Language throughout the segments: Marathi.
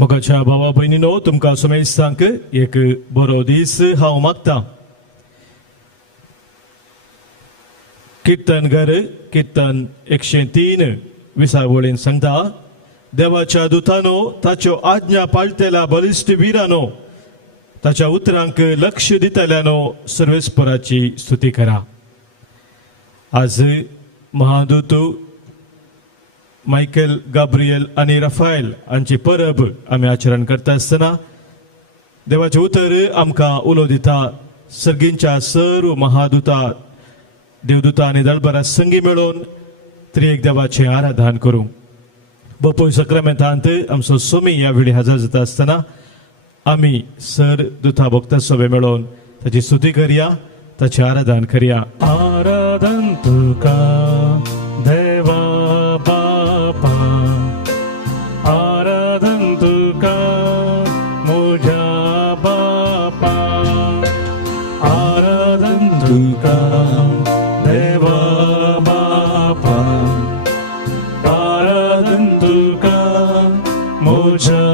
मोगाच्या भावा भयणीनो तुमकां सुमेस्तांक एक बरो दीस हांव मागतां. कीर्तनगर कीर्तन 103 विसावळीन सांगता, देवाच्या दुतानो ताच्यो आज्ञा पाळटल्या बलिश्ट वीरानो, ताच्या उतरांक लक्ष दितल्यानो सर्वेस्पराची स्तुती करा. आज महादूत मायकेल गाब्रियल आनी राफाएल हांची परब आमी आचरण करता आसतना देवाचे उतर आमकां उलो दिता. सर्गींच्या सर्व महादूता देवदूता आनी दळबरां संगी मेळोवन त्रिएक देवाचें आराधन करूं. बपोय सक्रामेंतांत आमचो सोमी ह्या वेळी हजर जाता आसतना आमी सर दुता भक्त सभे मेळोवन ताची स्तुती करया, ताचें आराधन करया. आराधन तुका देवा बापा, आराधन तुका म्हज्या बापा, आराधन तुका देवा बापा, आराधन तुका म्हज्या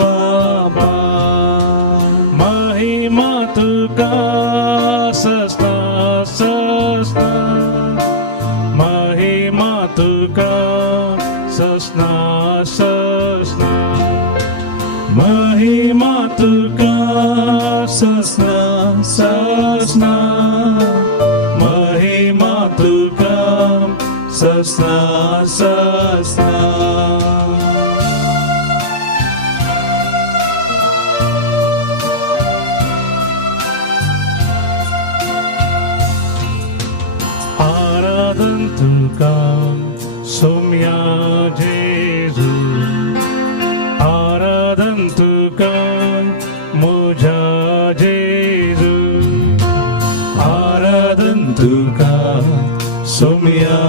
बापा. महिमा तुका सस्ता सस्ता, महिमा तुका सस्ना सस्ना, महिमा तुका सस्ना सस्ना, महिमा तुका सस्ना सस्ना. आराधन तुका सोम्या जेजू, आराधन तुका म्हज्या जेजू, आराधन तुका सोम्या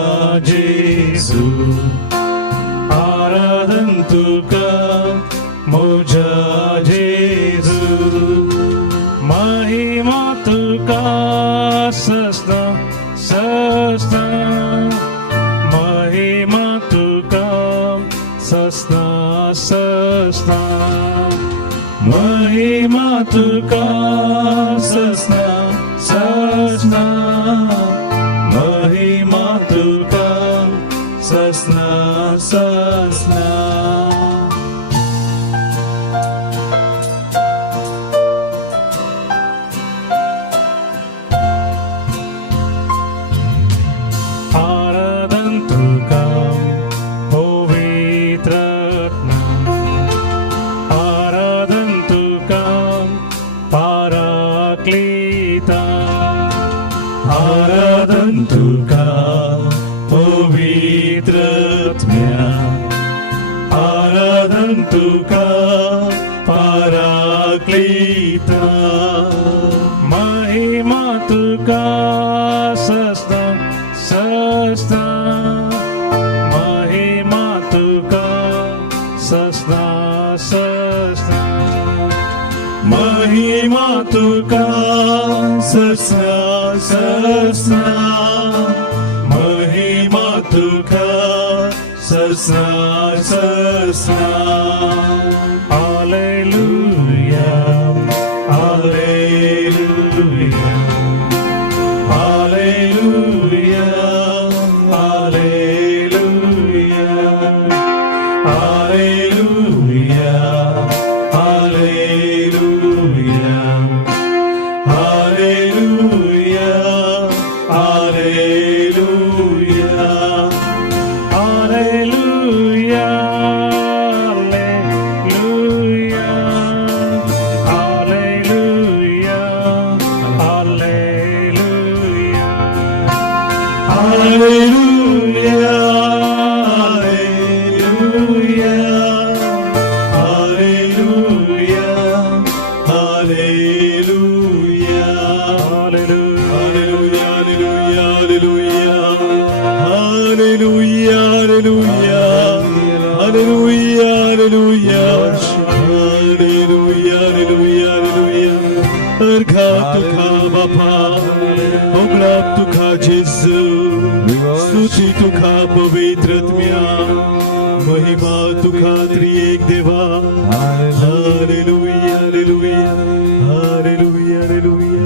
जेजू, आराधन तुका म्हज्या जेजू. महिमा तुका सस्ना सस्ना, महिमा तुका सस्ना सस्ना, महिमा तुका सस्ना सस्ना, महिमा तुका सस्ना सस्ना. आराधन तुका पवित्रात्मा, आराधन तुका पाराक्लिता, आराधन तुका पवित्रात्म्या, आराधन तुका पाराक्लिता. महिमा तुका सस्ता सस्ता, महिमा तुका सस्ना सस्ना, महिमा तुका सस्ना सस्ना, महिमा तुका सस्ना सस्ना. Hallelujah hallelujah hallelujah hallelujah hallelujah hallelujah hallelujah hallelujah hallelujah Hallelujah, hallelujah, hallelujah, hallelujah, hallelujah, hallelujah, hallelujah, hallelujah, hallelujah, hallelujah. Erkat tuka bapa, oglap tuka Jesu, स्तुति तुका पवित्रात्म्या, महिमा तुका त्रिएक देवा. Hallelujah hallelujah hallelujah hallelujah hallelujah.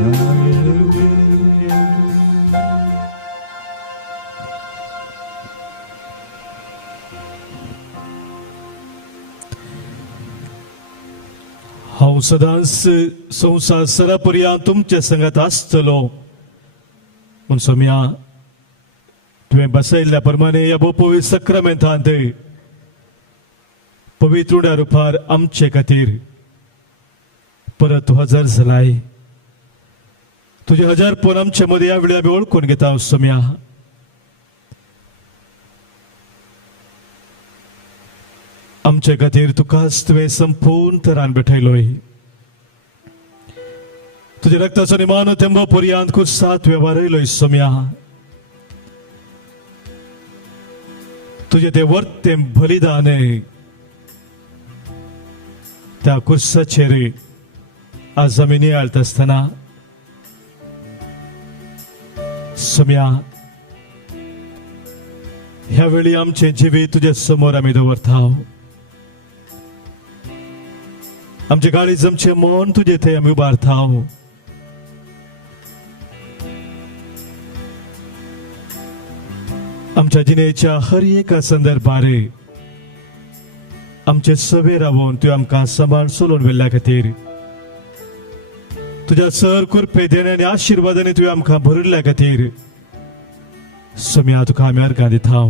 हांव सदांच संवसार सरापर्यंत तुमच्या संगत आसतलो म्हूण सोम्या तुवें बसयल्ल्या प्रमाणे ह्या पवित्र सक्रामेंतांत पवित्र उड्या रुपार आमचे खातीर परत तूं हजर जालाय. तुजे हजरपण आमचे मदीं ह्या वेळी आमी वळखून घेता सोम्या. आमचे खातीर तुकाच तुवें संपूर्ण तरान भेटयलोय. तुजे रक्ताचो निमाणो थेंबो पर्यंत कुर्सात तुवें वारयलोय सोम्या. तुझे ते वर्ते बलिदान त्या कुर्साचेर आज आमी नियाळत आसतना सोम्या ह्या वेळी आमचे जिवीत तुझे समोर आमी दवरता. आमचे काळीज आमचे मन तुझे थंय आमी उबारता. आमच्या जिणेच्या हर एका संदर्भार आमचे सवे रावून तुवें आमकां सांबाळ चलोवन व्हेल्ल्या खातीर तुज्या सर कृपेन आनी आशिर्वादांनी तुवें आमकां भरिल्ल्या खातीर सोम्या तुका आमी अर्गां दिता.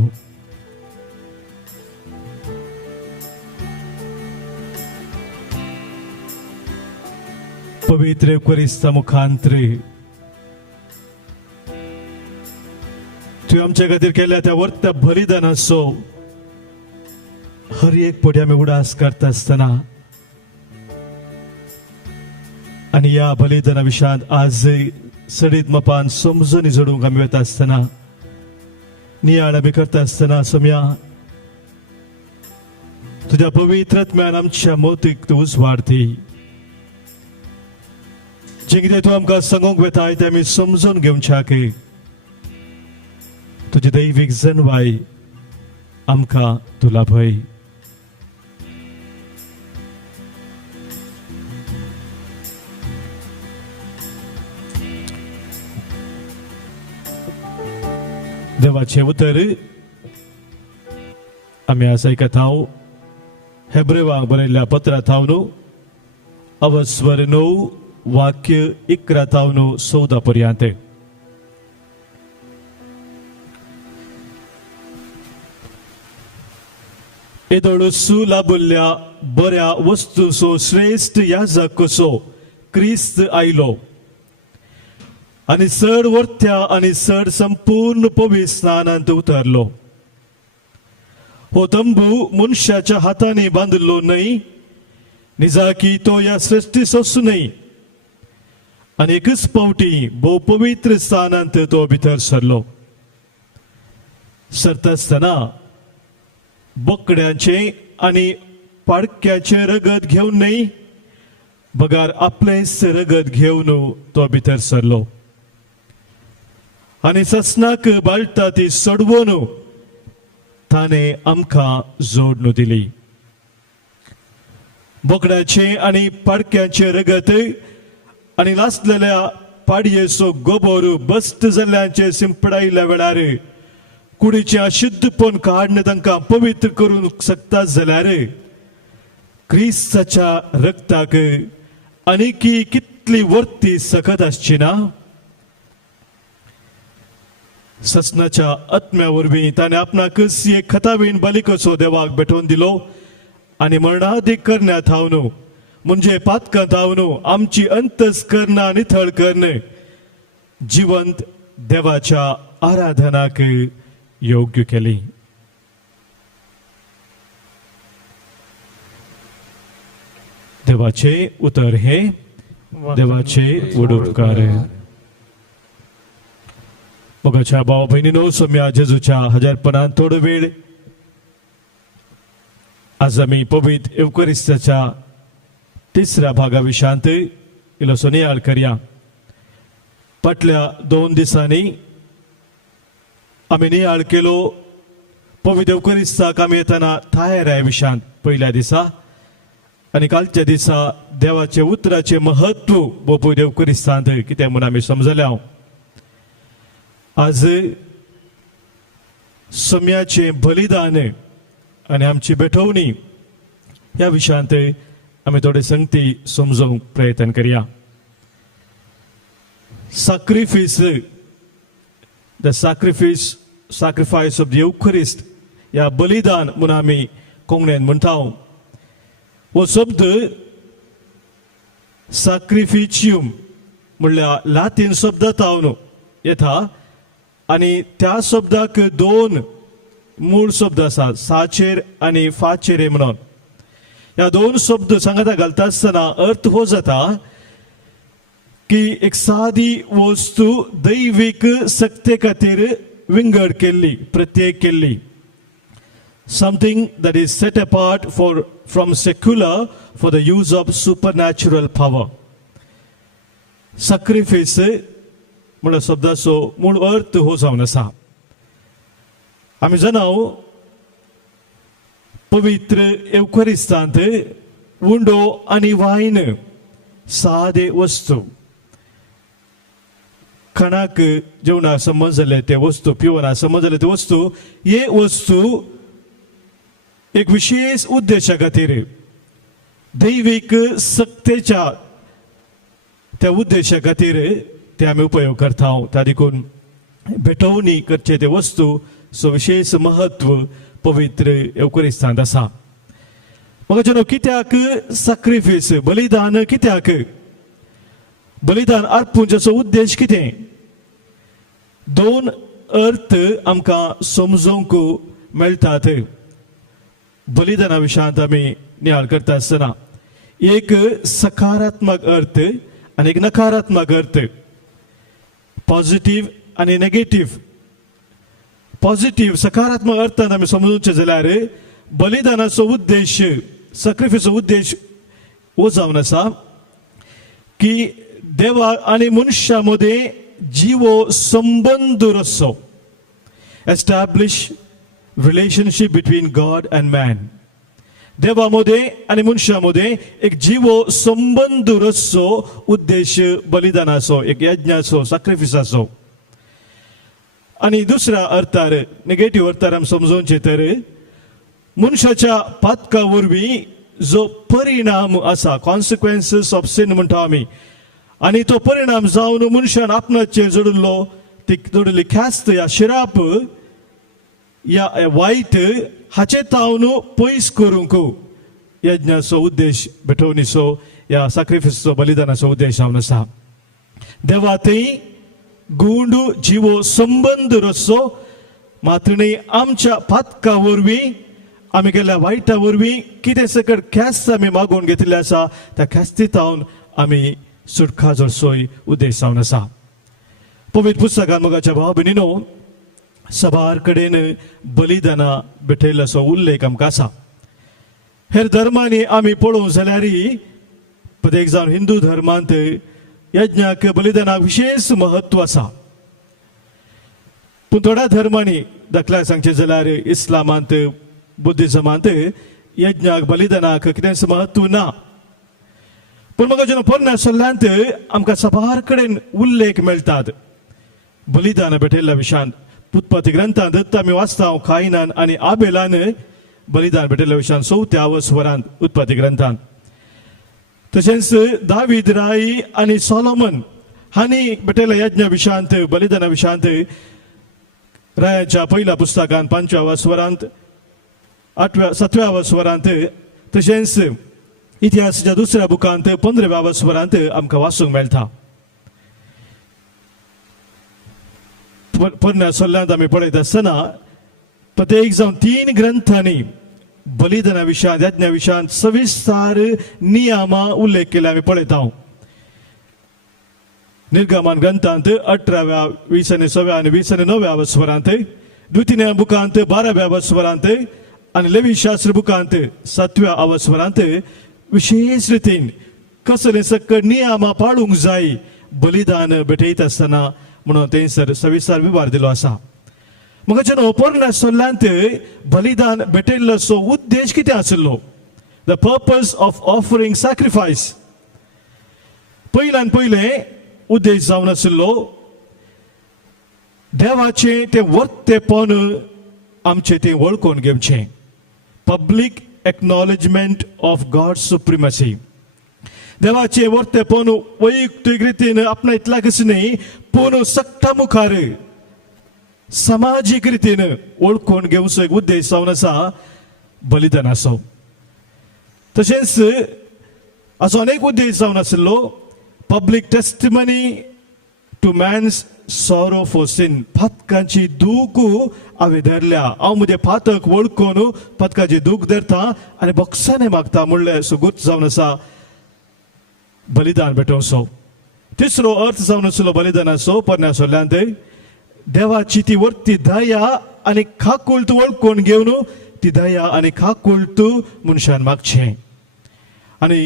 पवित्र क्रिस्ता मुखांतर तुवें आमच्या खातीर केल्ल्या त्या वर्त्या बलिदानाचो हर एक पटी आमी उडास करता आसतना आनी ह्या बलिदाना विशयांत आज सडीत मपान समजून जोडूंक आमी वता आसतना नियाळ आमी करता आसतना सोम्या तुज्या पवित्र आत्म्यान आमच्या मोतीक तूं उजवाड दी. जें कितें तूं आमकां सांगूंक वेताय तें आमी समजून घेवच्याक तुजी दैवीक जनवाय आमकां तूं लाभय. देवाचे उतर आमी आज आयकता. हेब्रेवांक बरयल्ल्या पत्रांत हांव न्हू अवस्वर 9 वाक्य 11 to 14 पर्यंत. एदोळसू लाभुल्ल्या बऱ्या वस्तूचो श्रेष्ठ याजक कसो क्रिस्त आयलो आनी चड वर्त्या आनी चड संपूर्ण पवित्र स्नानांत उतरलो. हो तंबू मनशाच्या हातांनी बांदलो न्हय, निजाकी तो ह्या सृश्टीस वचूनय आनी एकच पावटी भोव पवित्र स्थानांत तो भितर सरलो. सरता आसतना बोकड्याचे आनी पाडक्याचे रगत घेवन न्हय, बगार आपलेच रगत घेवन तो भितर सरलो आनी ससनाक बाळटा ती सोडवून ताणे आमकां जोडून दिली. बोकड्याचे आनी पाडक्याचे रगत आनी लासलेल्या पाडयेचो गोबोर बस्ट जाल्ल्यांचे शिंपडायल्या वेळार कुडीचे अशुद्धपण काडून तांकां पवित्र करूंक शकता जाल्यार क्रिस्ताच्या रक्ताक आनीकी कितली वर्ती सकत आसची ना. ससनाच्या आत्म्या वरवीं ताणें आपणाकच एक खतावीण बलिकसो देवाक भेटोवन दिलो आनी मरणादीक करण्यांत हांव म्हणजे पातकांत हांव आमची अंतस्करणां नितळ करणे जिवंत देवाच्या आराधनाक योग्य केली. देवाचे उतर हे देवाचे उडोपकार. मोगाच्या भाव भयणीनो, सोम्या जेजूच्या हजारपणांत थोडो वेळ आज आमी पवित्र एवकरिस्ताच्या तिसऱ्या भागा विशयांत इल्लोसो नियाळ करया. फाटल्या 2 दिसांनी आमी नियाळ केलो पवित्र देवकरिस्ताक आमी येताना थायराय विशांत पयल्या दिसा आनी कालच्या दिसा देवाचे उतराचे महत्व पवित्र देवकरिस्तांत कितें म्हणून आमी समजले हांव आज सम्याचे बलिदान आनी आमची बेठवणी ह्या विशयांत आमी थोडे संगती समजूंक प्रयत्न करया sacrifice of the Eucharist या बलिदान म्हणून आमी कोंकणीन म्हणटा हो शब्द sacrificium म्हणल्यार लातीन शब्दांतल्यान येता आनी त्या शब्दाक दोन मूळ शब्द आसात साचेर आनी फाचेर म्हणून ह्या दोन शब्द सांगाता घालता आसतना अर्थ हो जाता की एक सादी वस्तू दैवीक सक्ते खातीर विंगड केल्ली प्रत्येक केल्ली something that is set apart from secular for the use of supernatural power. Sacrifice म्हणल्यार शब्दाचो मूळ अर्थ हो जावन आसा आमी जाणाव पवित्र एवकरिस्तांत उंडो आनी वायन सादे वस्तू खाणाक जेवणा संबंध जाले ते वस्तू पिवना संबंध जाले ते वस्तू हे वस्तू एक विशेष उद्देशा खातीर दैवीक सक्तेच्या त्या उद्देशा खातीर ते आमी उपयोग करता त्या देखून भेटवणी करचे ते वस्तू सो विशेष महत्व पवित्र एवकरिस्तांत आसा मग जनो कित्याक सॅक्रिफायस बलिदान कित्याक बलिदान अर्पूंचो उद्देश कितें दोन अर्थ आमकां समजूंक मेळटात बलिदाना विशयांत आमी नियाळ करता आसतना एक सकारात्मक अर्थ आनी एक नकारात्मक अर्थ पॉझिटिव्ह आनी नेगेटिव्ह पॉझिटिव्ह सकारात्मक अर्थान आमी समजूचे जाल्यार बलिदानाचो उद्देश सॅक्रिफायसचो उद्देश हो जावन आसा की देवा आनी मनशा मदे जीवो संबंध रचो establish relationship between God and man देवा मदे आनी मनशा मदे एक जीवो संबंध रचचो उद्देश बलिदानाचो एक यज्ञाचो सॅक्रिफायसाचो आनी दुसऱ्या अर्थार नेगेटिव्ह अर्थार आमी समजोवचें तर मनशाच्या पातका वरवीं जो परिणाम आसा कॉन्सिक्वेन्सीस ऑफ सिन म्हणटा आमी आनी तो परिणाम जावन मनशान आपणाचेर जोडिल्ली ख्यास्त या शिराप या वायट हाचे तावन पयस करूंक यज्ञाचो उद्देश भेटवणीचो या सॅक्रिफायसचो बलिदानाचो उद्देश जावन आसा देवा थंय गुंड जीवो संबंध रचचो मात्र न्ही आमच्या पातका वरवीं आमी केल्ल्या वायटा वरवीं कितें सकट ख्यास्त आमी मागोवन घेतिल्ली आसा त्या ख्यास्तीतावन आमी सुटका जोडचोय उद्देश जावन आसा पवित्र पुस्तकांत मोगाच्या भाव भयणीनो सबार कडेन बलिदाना भेटयल्लो उल्लेख आमकां आसा हेर धर्मांनी आमी पळोवंक जाल्यार प्रत्येक जावन हिंदू धर्मांत यज्ञाक बलिदानाक विशेष महत्व आसा पूण थोड्या धर्मांनी दाखल्याक सांगचें जाल्यार इस्लामांत बुद्धिजमांत यज्ञाक बलिदानाक कितेंच महत्व ना पूण म्हाका जेन्ना पोरण्या सल्ल्यांत आमकां सबार कडेन उल्लेख मेळटात बलिदान भेटयल्ल्या विशयांत उत्पत्ती ग्रंथांत आमी वाचता कायनान आनी आबेलान बलिदान भेटयल्ल्या विशयांत 4व्या वसवरांत उत्पत्ती ग्रंथांत तशेंच दावीद राय आनी सोलोमन हांणी भेटयल्ल्या यज्ञा विशयांत बलिदाना विशयांत रायाच्या पयल्या पुस्तकांत 5व्या वसवरांत 7व्या वसवरांत तशेंच इतिहासाच्या दुसऱ्या बुकांत 15व्या वसवरांत आमकां वाचूंक मेळटा पोरण्या सल्ल्यांत आमी पळयत आसतना प्रत्येक जावन 3 ग्रंथांनी बलिदाना विशयांत यज्ञा विशयांत सविस्तार नियमा उल्लेख केले आमी पळयता निर्गमन ग्रंथांत 18व्या 26व्या आनी 29व्या वसवरांत द्वितीय बुकांत 12व्या वसवरांत आनी लेवी शास्त्र बुकांत 7व्या वसवरांत विशेष रितीन कसले सकट नियमा पाळूंक जाय बलिदान भेटयत आसतना म्हणून थंयसर सविस्तार विभार दिलो आसा मग पोरण्या सोल्ल्यांत बलिदान भेटयल्लो उद्देश कितें आशिल्लो? The purpose of offering sacrifice. पयल्यान पयलें उद्देश जावन आशिल्लो देवाचें तें वर्तेपण आमचें तें वळखून घेवचें. Public acknowledgement of God supremacy. देवाचें वर्तेपण वैयक्तीक रितीन आपणा इतल्या कशें न्ही, पूण सक्ता मुखार सामाजीक रितीन वळखून घेवचो एक उद्देश जावन आसा बलिदानाचो. तशेंच हाचो अनेक उद्देश जावन आशिल्लो public testimony to man's sorrow for sin. पातकांची दूख हांवें धरल्या. हांव म्हजें पातक वळखून पातकाचें दूख धरता आनी बोगसाने मागता म्हणलें सुगूत जावन आसा बलिदान भेटोवचो. तिसरो अर्थ जावन आशिल्लो बलिदानाचो पोरण्या सोल्ल्यांत देवाची ती वर्ती दया आनी खाकुळट वळखून घेवन ती दया आनी खाकुळट मनशान मागचें. आनी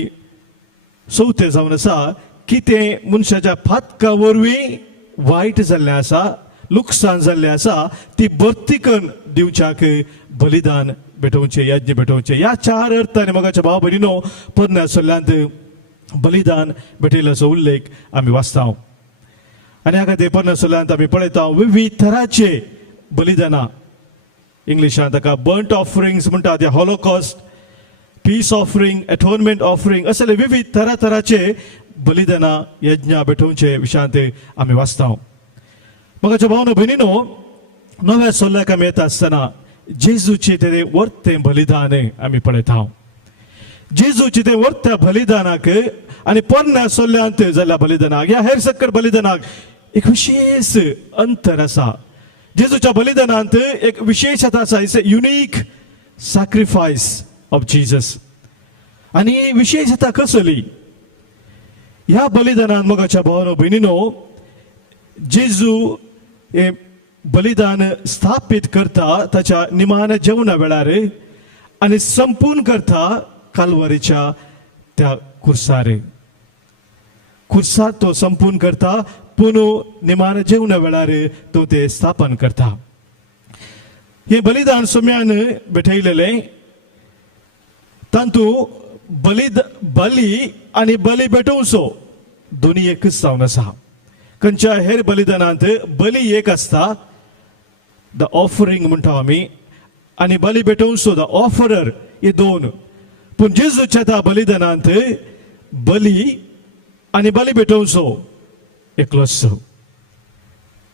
चवथें जावन आसा कितें मनशाच्या पातका वरवीं वायट जाल्लें आसा, लुकसाण जाल्लें आसा, ती भर्तीकन दिवच्याक बलिदान भेटोवचें, यज्ञ भेटोवचें. ह्या चार अर्थांनी मोगाच्या भाव भयणीनो पोरण्या सोल्ल्यांत बलिदान भेटयल्याचो उल्लेख आमी वाचता. आनी ह्या खातीर पोरण्या सोल्ल्यांत आमी पळयता विविध तरांचे बलिदानां. इंग्लिशांत ताका बर्ंट ऑफरिंग्स म्हणटा, ते हॉलोकॉस्ट, पीस ऑफरिंग, एटोनमेंट ऑफरिंग असले विविध तरातराचे बलिदानां यज्ञ भेटोवचे विशयांत आमी वाचता. मोगाच्या भावनो भयणीनो, नव्या सोल्ल्याक आमी येता आसतना जेजूचें तें वर्तें बलिदान आमी पळयता. जेजूचें तें वर्त्या बलिदानाक आनी पोरण्या सोल्ल्यांत जाल्ल्या बलिदानाक, ह्या हेर सकट बलिदानाक एक विशेष अंतर आसा. जेजूच्या बलिदानांत एक विशेशता आसा. It's a unique sacrifice of Jesus. आनी विशेशता कसली? ह्या बलिदानांत मोगाच्या भावनो भयणीनो, जेजू हे बलिदान स्थापीत करता ताच्या निमाण्या जेवणा वेळार आनी संपूर्ण करता काल्वरीच्या त्या खुर्सार. खुर्सार तो संपूर्ण करता, पूण निमाण्या जेवणा वेळार तो ते स्थापन करता. हे बलिदान सोम्यान भेटयलेलें तांतू बली आनी बली भेटोवचो दोनी एकच जावन आसा. खंयच्या हेर बलिदानांत बली एक आसता, द ऑफरिंग म्हणटा आमी, आनी बली भेटोवचो द ऑफरर, हे दोन. पूण जेजूच्या त्या बलिदानांत बली आनी बली भेटोवचो एकलोच.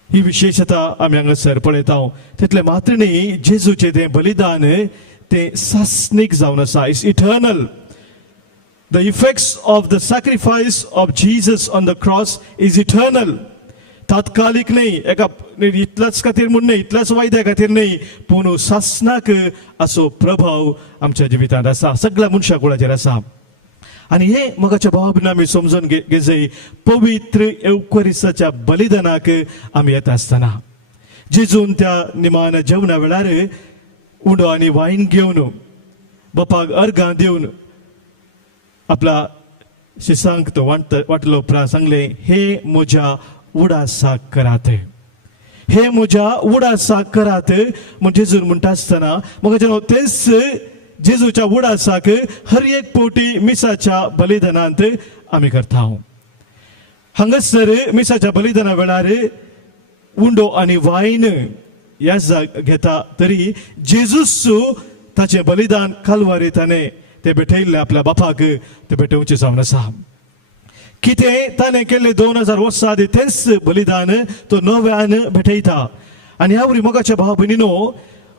ही विशेशता आमी हांगासर पळयता. तितले मात्र न्ही, जेजूचें तें बलिदान तें सासनीक जावन आसा. It's eternal. The effects of the sacrifice of Jesus on the cross is eternal. तात्कालिक नाही, एका इतल्याच खातीर म्हूण न्ही, इतल्याच वायद्या खातीर न्ही, पूण सासनाक असो प्रभाव आमच्या जिवितांत आसा, सगळ्या मनशा कुळाचेर आसा. आनी हे मोगाच्या भावान आमी समजून घेजय पवित्र एवकरिस्ताच्या बलिदानाक आमी येता आसतना जेजून त्या निमाण्या जेवणा वेळार उंडो आनी वायन घेवन बापाक अर्गां दिवन आपल्या शिसांक तो वाटलो उपरांत सांगले, हे म्हज्या उडासाक करात, हे म्हज्या उडासाक करात. म्हण जेजून म्हणटा आसतना मोगाच्या तेच जेजूच्या उडासाक हर एक पावटी मिसाच्या बलिदानांत आमी करता. हांगासर मिसाच्या बलिदाना वेळार उंडो आनी वायन ह्या घेता, तरी जेजूस ताचें बलिदान काल्वारी ताणें ते भेटयल्ले आपल्या बापाक ते भेटोवचें जावन आसा. कितें ताणें केल्लें 2000 वर्सां आदीं तेंच बलिदान तो नव्यान भेटयता. आनी ह्या वरी मोगाच्या भाव भयणीनो,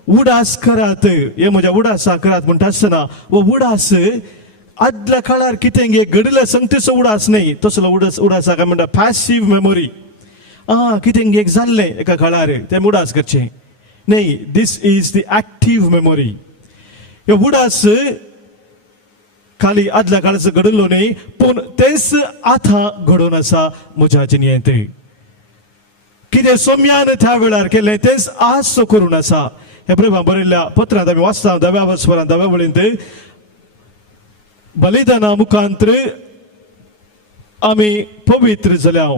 उडास करात, हे म्हज्या उडासा करात म्हणटा आसतना वो उडास आदल्या काळार कितें एक घडलं संगतीचो उडास न्ही, तसलो उडासा काय म्हणटा पॅसिव मेमोरी. कितें एक जाल्लें एका काळार तें उडास करचें न्ही. This is the active memory. हे उडास खाली आदल्या काळाचो घडलो न्ही, पूण तेच आतां घडोवन आसा म्हज्या जिणेंत. कितें सोम्यान त्या वेळार केलें तेच आज करून आसा. हे प्रेमा बरयल्ल्या पत्रांत आमी वाचता 10व्या वस्परांत 10व्या वळींत, बलिदाना मुखांतर आमी पवित्र जाल्या.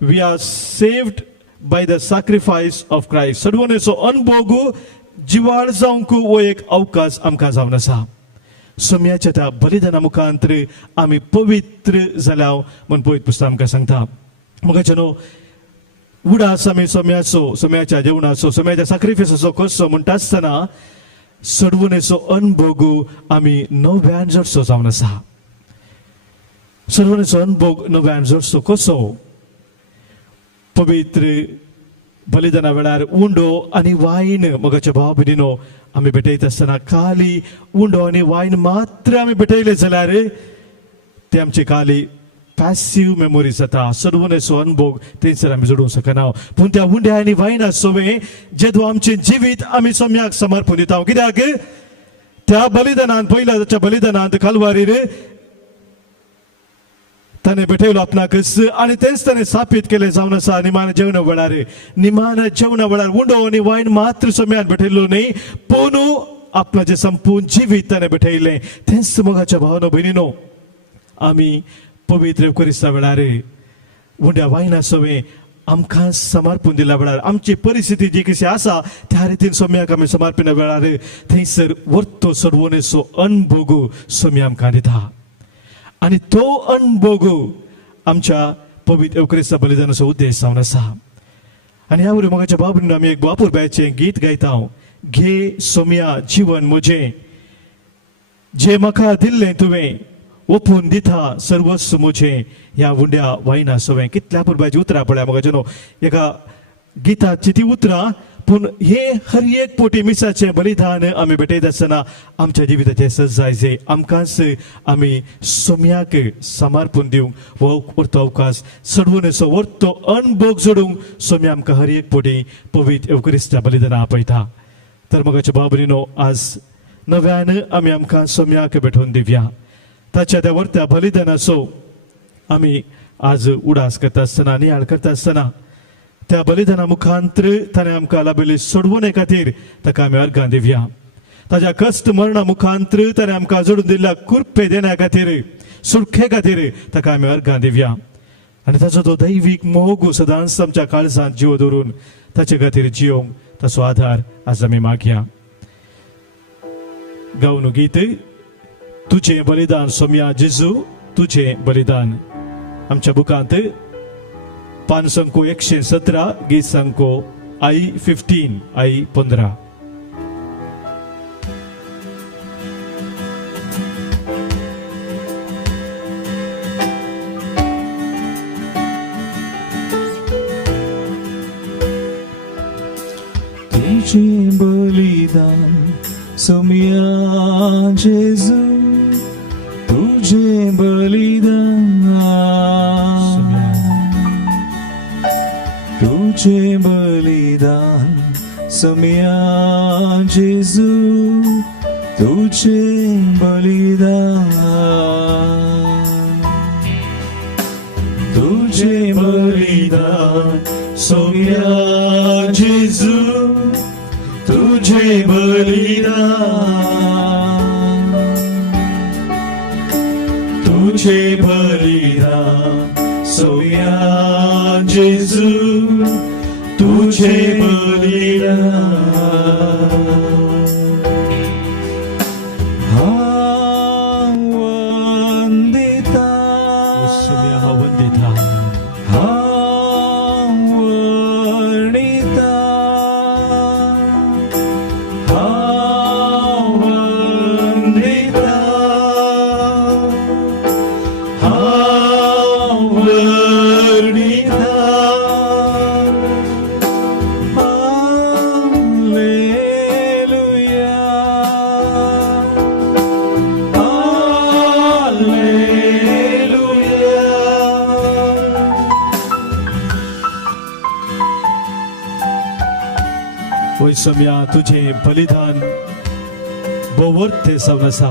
We are saved by the sacrifice of Christ. सडवणेचो अनुभव जिवाळ जावंक वो एक अवकाश आमकां जावन आसा. सोम्याच्या त्या बलिदाना मुखांतर आमी पवित्र जाल्याव म्हण पवित्र पुस्तक आमकां सांगता. मुखाचे न्हू उडास आमी सोम्याच्या जेवणाचो सोम्याच्या सॅक्रिफायसाचो कसो म्हणटा आसतना सडवणेचो अनुभव आमी नव्यान जडचो जावन आसा. सडवणेचो अनुभव नव्यान जडचो कसो. पवित्र बलिदाना वेळार उंडो आनी वायन मोगाच्या भाव भयणीनो आमी भेटयता आसतना खाली उंडो आनी वायन मात्र आमी भेटयले जाल्यार ते आमचे खाली पॅसिव्ह मेमोरीज जाता. सडवणेचो अनुभव थंयसर आमी जोडूंक शकना. पूण त्या उंड्या आनी वायना सोवे जेदो आमचें जिवीत आमी सोम्याक समर्पण दिता. कित्याक त्या बलिदानांत पयल्या बलिदानांत कालवारीर ताणें भेटयलो आपणाकच आनी तेंच ताणें स्थापीत केलें जावन आसा. निमाण जेवणा वेळार उंडो आनी वायन मात्र सोम्यान भेटयलो न्ही पूण आपणाचें संपूर्ण जिवीत ताणें भेटयलें. तेंच मोगाच्या भावनो भयणीनो आमी पवित्र युकरिस्ता वेळार उंड्या वायना सोवे आमकां समर्पण दिल्या वेळार आमची परिस्थिती जी कशी आसा त्या रितीन सोम्याक आमी समर्पण वेळार थंयसर वर्तो सडवणेचो अनुभव सोम्या आमकां दिता. आनी तो अनुभव आमच्या पवित्र युकरिस्ता बलिदानाचो उद्देश जावन आसा. आनी ह्या वरवीं मोगाच्या बाबरीन आमी एक बापूरबायेचें गीत गायता. घे सोम्या जीवन म्हजें जें म्हाका दिल्लें तुवें ओपून दिता सर्वस्व म्हजें ह्या उंड्या वायना सोवें. कितल्या पुरबायची उतरां पळया मोगाचे न्हू एका गिताची ती उतरां. पूण हे हर एक पोटी मिसाचें बलिदान आमी भेटयता आसतना आमच्या जिविताचें सजाय जे आमकांच आमी सोम्याक समर्पण दिवंक हो वर्तो अवकाश सडवणेचो वर्तो अनुभव जोडूंक सोम्या आमकां हर एक पोटी पवित्र युकरिस्ता बलिदानां आपयता. तर मोगाच्या भाव भयणीनो आज नव्यान आमी आमकां सोम्याक भेटोवन दिवया. ताच्या त्या वर्त्या बलिदानाचो आमी आज उडास करता आसतना नियाळ करता आसतना त्या बलिदाना मुखांतर ताणें आमकां लाभिल्ली सोडवणे खातीर ताका आमी अर्गां दिवया. ताच्या कश्ट मरणा मुखांतर ताणें आमकां जोडून दिल्ल्या कुर्पे देण्या खातीर सुटके खातीर ताका आमी अर्गां दिवया. आनी ताचो तो दैवीक मोग सदांच आमच्या काळजांत जीव दवरून ताचे खातीर जियोंक ताचो आधार आज आमी मागया. गावन गीत तुझें बलिदान सोम्या जेजू तुझें बलिदान. आमच्या बुकांत पान संको 117 गीत संको I 15. तुझे बलिदान सोम्या जेजू तुझे बलिदान तुझे बलिदान सोम्या जेजू तुझे बलिदान तुझे बलिदान सोम्या जेजू तुझे बलिदान तुझे बलिदान सोम्या जेजू तुझे बलिदान वंदिता सोम्या हा वंदिता वणिता वंदिता वर्णिता हालेलुया हालेलुया. ओय सोम्या तुझें बलिदान बोवर्थे जावन आसा.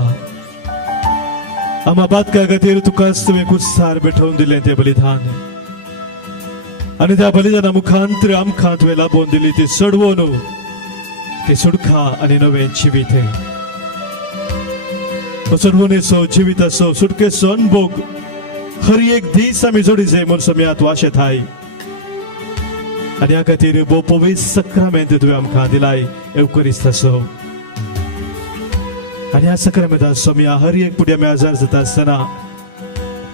आम्हा बातका खातीर तुकाच तुवें कुर्सार भेटोवन दिलें तें बलिदान आनी त्या बलिदाना मुखांतर आमकां तुवें लाबोवन दिली ती सडवण ती सुडका आनी नवें जिवीत. सडवणेचो जिविताचो सुटकेचो अनुभव हर एक दीस आमी जोडी जाय म्हूण सोम्या तूं आशेताय. आनी ह्या खातीर भोव पवित्र सक्रामेंत तुवें आमकां दिलाय एवकरिस्ताचो आनी ह्या सक्रामेंतां सोम्या हर एक पुड्या आमी आजार जाता आसतना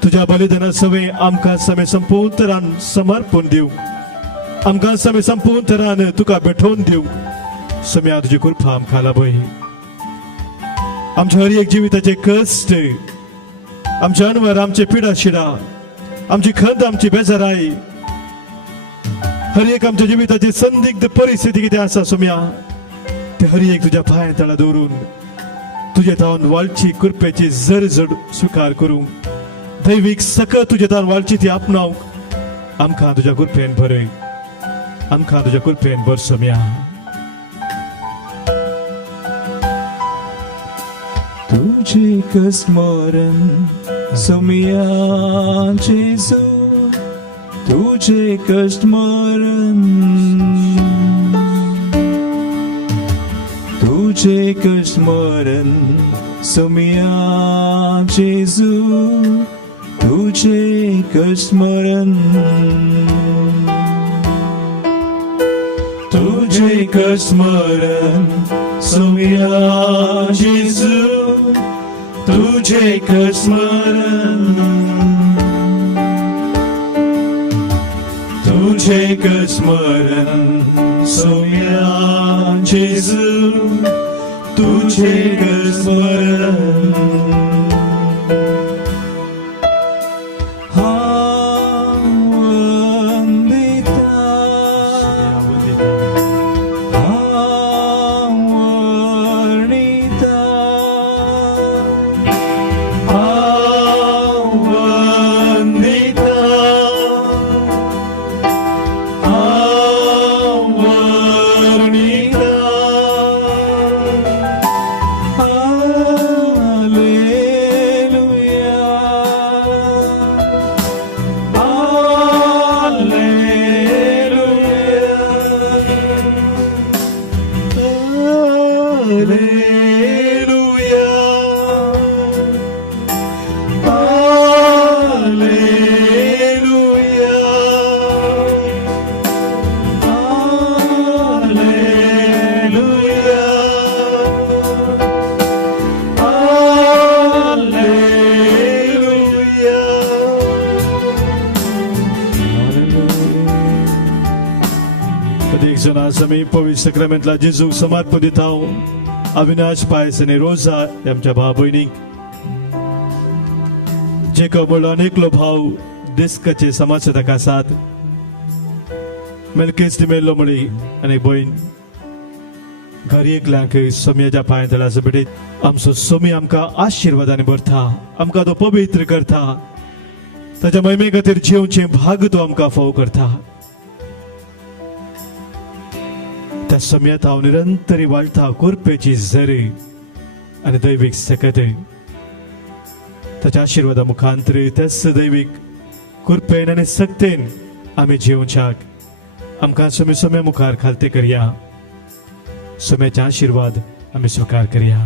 तुज्या बलिदाना सवे आमकां समे संपूर्ण तरान समर्पण दिवंक आमकां समे संपूर्ण तरान तुका भेटोवन दिवंक सम्या तुजी कृपा आमकां लाभय आमच्या हर एक जिविताचे कश्ट आमचे अनवर आमचे पिडा शिडा आमची खंत आमची बेजाराई हर एक आमच्या जिविताची संदिग्ध परिस्थिती कितें आसा सम्या ते हर एक तुज्या पांय तळा दवरून तुजे तावन वाळची कृपेची जड स्वीकार करूंक दैवीक सकल तुजे तावन वाळची ती आपणावंक आमकां तुज्या कृपेन भरय आमकां तुज्या कृपेन भर सम्या तुझे स्मरण सोम्या जेजू तुझे स्मरण तुझे स्मरण सोम्या जेजू तुझे स्मरण तुझे स्मरण सोम्या जेजू तुझे स्मरण तुझे स्मरण सोम्या जेजू तुझे स्मरण आमी पवित्र सक्रामेंतला जेजूक समर्पण दिता अविनाश पायस आनी रोजा आमच्या भाव भयणीक जेकब म्हणलो अनेकलो भाव दिस्काचे समाजसेवक आसात मेलकेस मेल्लो म्हळी आनी भयण घर एकल्यांक सोम्याच्या पांय तळा भेटत आमचो सोमी आमकां आशिर्वादाने भरता आमकां तो पवित्र करता ताच्या महिमे खातीर जिवचे भाग तो आमकां फाव करता त्या सम्यात हांव निरंतरी वाळटा कृपेची झर आनी दैवीक सकत ताच्या आशिर्वादा मुखांतर तेच दैवीक कृपेन आनी सक्तेन आमी जिवच्याक आमकां सोमे सोमे मुखार खालते करया सोम्याचे आशिर्वाद आमी स्वीकार करया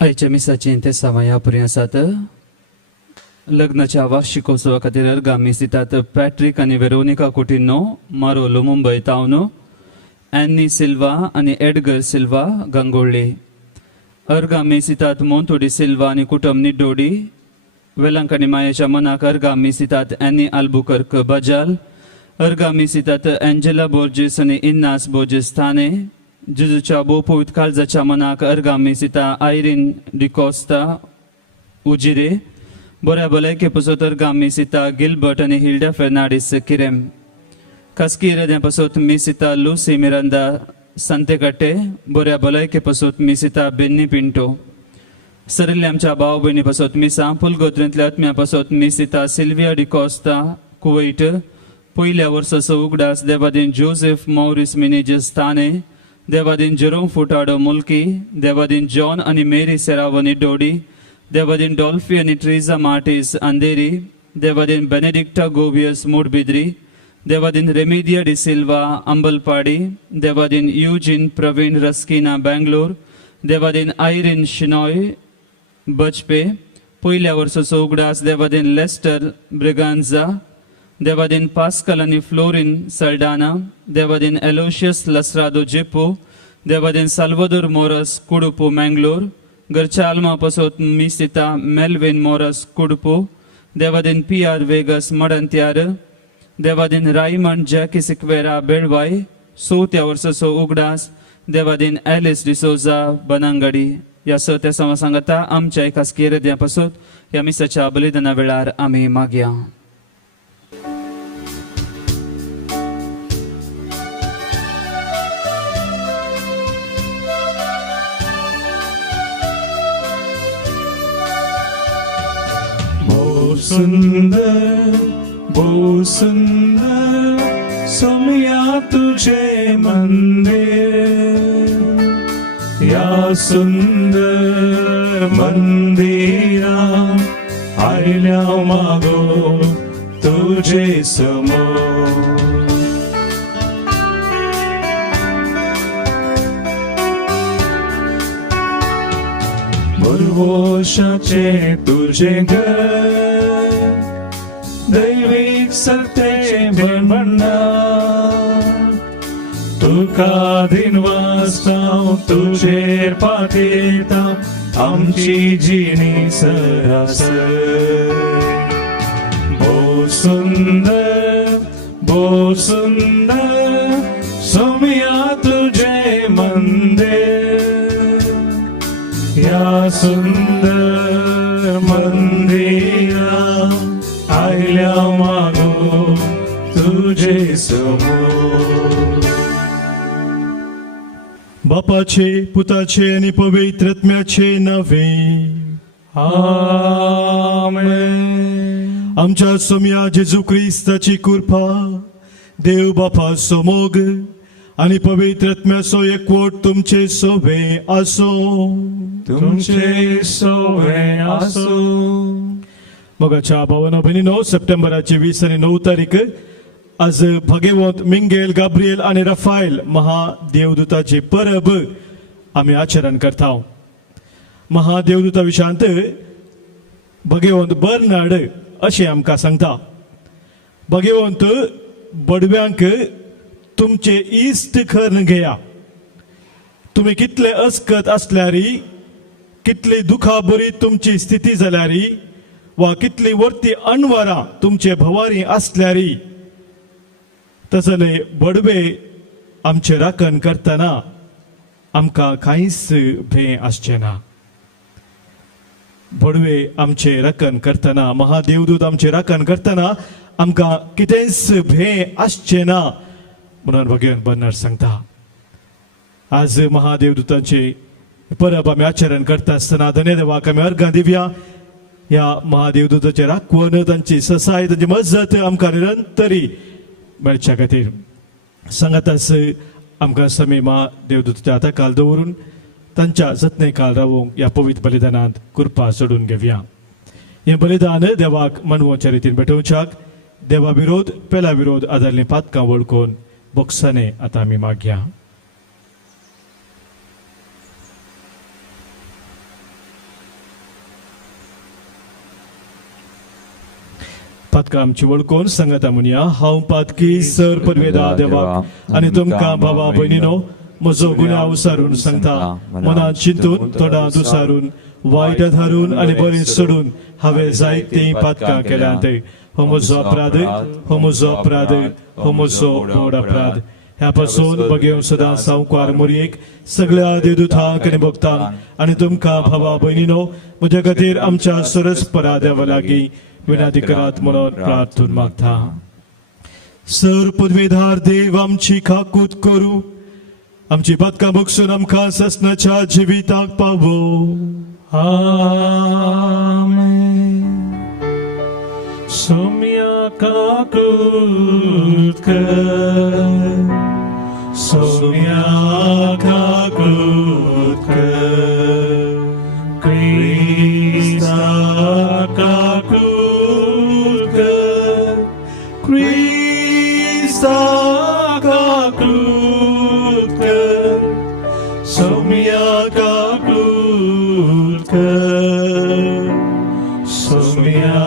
आयच्या मिसाची ते सावया पर्यंत आसात लग्नाच्या वार्षिकोत्सवा खातीर अर्गामी दितात पॅट्रिक आनी वेरोनिका कुटिन्नो मारोलो मुंबय तावन एन्नी सिल्वा आनी एडगर सिल्वा गंगोळ्ळे अर्गामी दितात मोंतोडी सिल्वा आनी कुटुंब निड्डोडी वेलांक आनी मायेच्या मनाक अर्गामी दितात एन्नी आल्बुकर्क बजाल अर्गामी दितात एंजेला बोर्जिस आनी इन्नास बोर्जिस थाने जेजूच्या भोवपवित काळजाच्या मनाक अर्गामी दिता आयरीन डिकोस्ता उजिरे बऱ्या भलायके पासत अर्गा मिसिता गिलबर्ट आणि हिल्डा फेर्नांडीस किरेम खासगी पासत मिसिता लूसी मिरांदा संतेकट्टे बऱ्या भलायके पासत मिसिता बेन्नी पिंटो सरिल्ले आमच्या भाव भयणी पासत मिसा पुलगोत्रेंतल्या आत्म्या पासत मिसिता सिल्विया डिकॉस्ता कुवैट पयल्या वर्साचो उगडास देवादीन जोसेफ मौरिस मिनेजस ताने देवादीन जेरोम फुटाडो मुल्की देवादीन जॉन आणि मेरी सेरावनी डोडी देवादीन डॉल्फी आणि ट्रीजा मार्टिस अंधेरी देवादीन बेनेडिक्टा गोबियस मूडबिद्री देवादीन रेमिडिया डी सिल्वा अंबलपाडी देवादीन यूजिन प्रवीण रस्किना बेंगलोर देवादीन आयरिन शिनॉय बचपे पयल्या वर्साचो उगडास देवादीन लेस्टर ब्रिगांजा देवादीन पास्कल आणि फ्लोरिन सल्डाना देवादीन एलोशियस लसरादो जिपो देवादीन साल्वादोर मोरस कुडुपो मंगलोर घरच्या आल्मा पासत मिसिता मेल्विन मोरस कुडुपो देवादीन पी.आर. वेगस मडंत्यार देवादीन रायमंड जॅकी सिक्वेरा बेळवाय चवथ्या वर्साचो उगडास देवादीन एलिस डिसोजा बनांगडी या सत्या सांगता आमच्या एका स्केरद्या पासत या मिसाच्या बलिदाना वेळार आम्ही मागया. बहु सुंदर सोमिया तुझे मंदिर या सुंदर मंदिरा आयल्या मागो तुझे समोर मुरवोशाचे तुझे घर दैविक सत्तेचे भंडार तुका दिनवासता तुझे पाठेता आमची जिणी सरासर भो सुंदर सोमिया तुझे मंदिर या सुंदर मंदिरा आयल्या मागो तुझे समोर. बापाचे पुताचे आणि पवित्र आत्म्याचे नावे आमेन. आमच्या सोम्या जेजू ख्रिस्ताची कृपा देव बापा समोग आणि पवित्र आत्म्याचो एकवट तुमचे सोबे आसो. तुमचे सोवे आसो. मोगाच्या भावना भयणीनो सप्टेंबराची 20 आणि 9 तारीख आज भगवंत मिंगेल गाब्रिएल आणि राफाएल महादेवदूताची परब आम्ही आचरण करता. महादेवदूता विशांत भगवंत बर्नार्ड अशें आमकां सांगता. भगवंत बडव्यांक तुमचे इश्ट करून घेया. तुम्ही कितले अस्कत असल्यारी कितली दुखाबरी तुमची स्थिती जाल्यारी वा कितली वर्ती अणवरां तुमचे भवारी असल्यारी तसले बडवे आमचे राखण करतना आमकां कांयच भंय आसचे ना. बडवे आमचे राखण करतना महादेवदूत आमचे राखण करतना आमकां कितेंच भंय आसचे ना म्हणून भगवंत बर्नार्ड सांगता. आज महादेवदूतांचे परब आमी आचरण करता आसतना धन्यदेवाक आमी अर्घां दिवया. ह्या महादेवदूताचे राखण तांची ससाय तांची मजत आमकां निरंतरी मेळच्या खातीर सांगाताच आमकां समी महादेवदूताच्या हाताखाल दवरून तांच्या जतनाय खाल रावूंक ह्या पवित्र बलिदानांत कृपा सोडून घेवया. हें बलिदान देवाक मनवोच्या रितीन भेटोवच्याक देवा विरोध पेला विरोध आदारलीं पातकां वळखून बोक्साने आतां आमी मागया. पातकां आमची वळखून सांगाता म्हणया हांव पातकी सर परवेदा देवाक आनी तुमकां भावा भयणीनो म्हजो गुन्यांव उसारून सांगता. मनांत चिंतून तोंडांत उसारून वायट धरून आनी बरें सोडून हांवें जायतीं पातकां केल्यांत. हो म्हजो अपराध, हो म्हजो अपराध, हो म्हजो व्हड अपराध. ह्या पासून बगेव सदा सांवकार मोरयेक सगळ्या देवदूतांक आनी भक्तांक आनी तुमकां भावा भयणीनो म्हज्या खातीर आमच्या सरस्परा देवा लागीं विनंती करात म्हणून प्रार्थून मागता. सर पदवेधार देव आमची खाकूत करू, आमची बदकां बगसून आमकां ससनाच्या जिविताक पावो. Amen. Somia kakutkar, Somia kakutkar, Krista kakutkar, Krista kakutkar, Somia kakutkar, Somia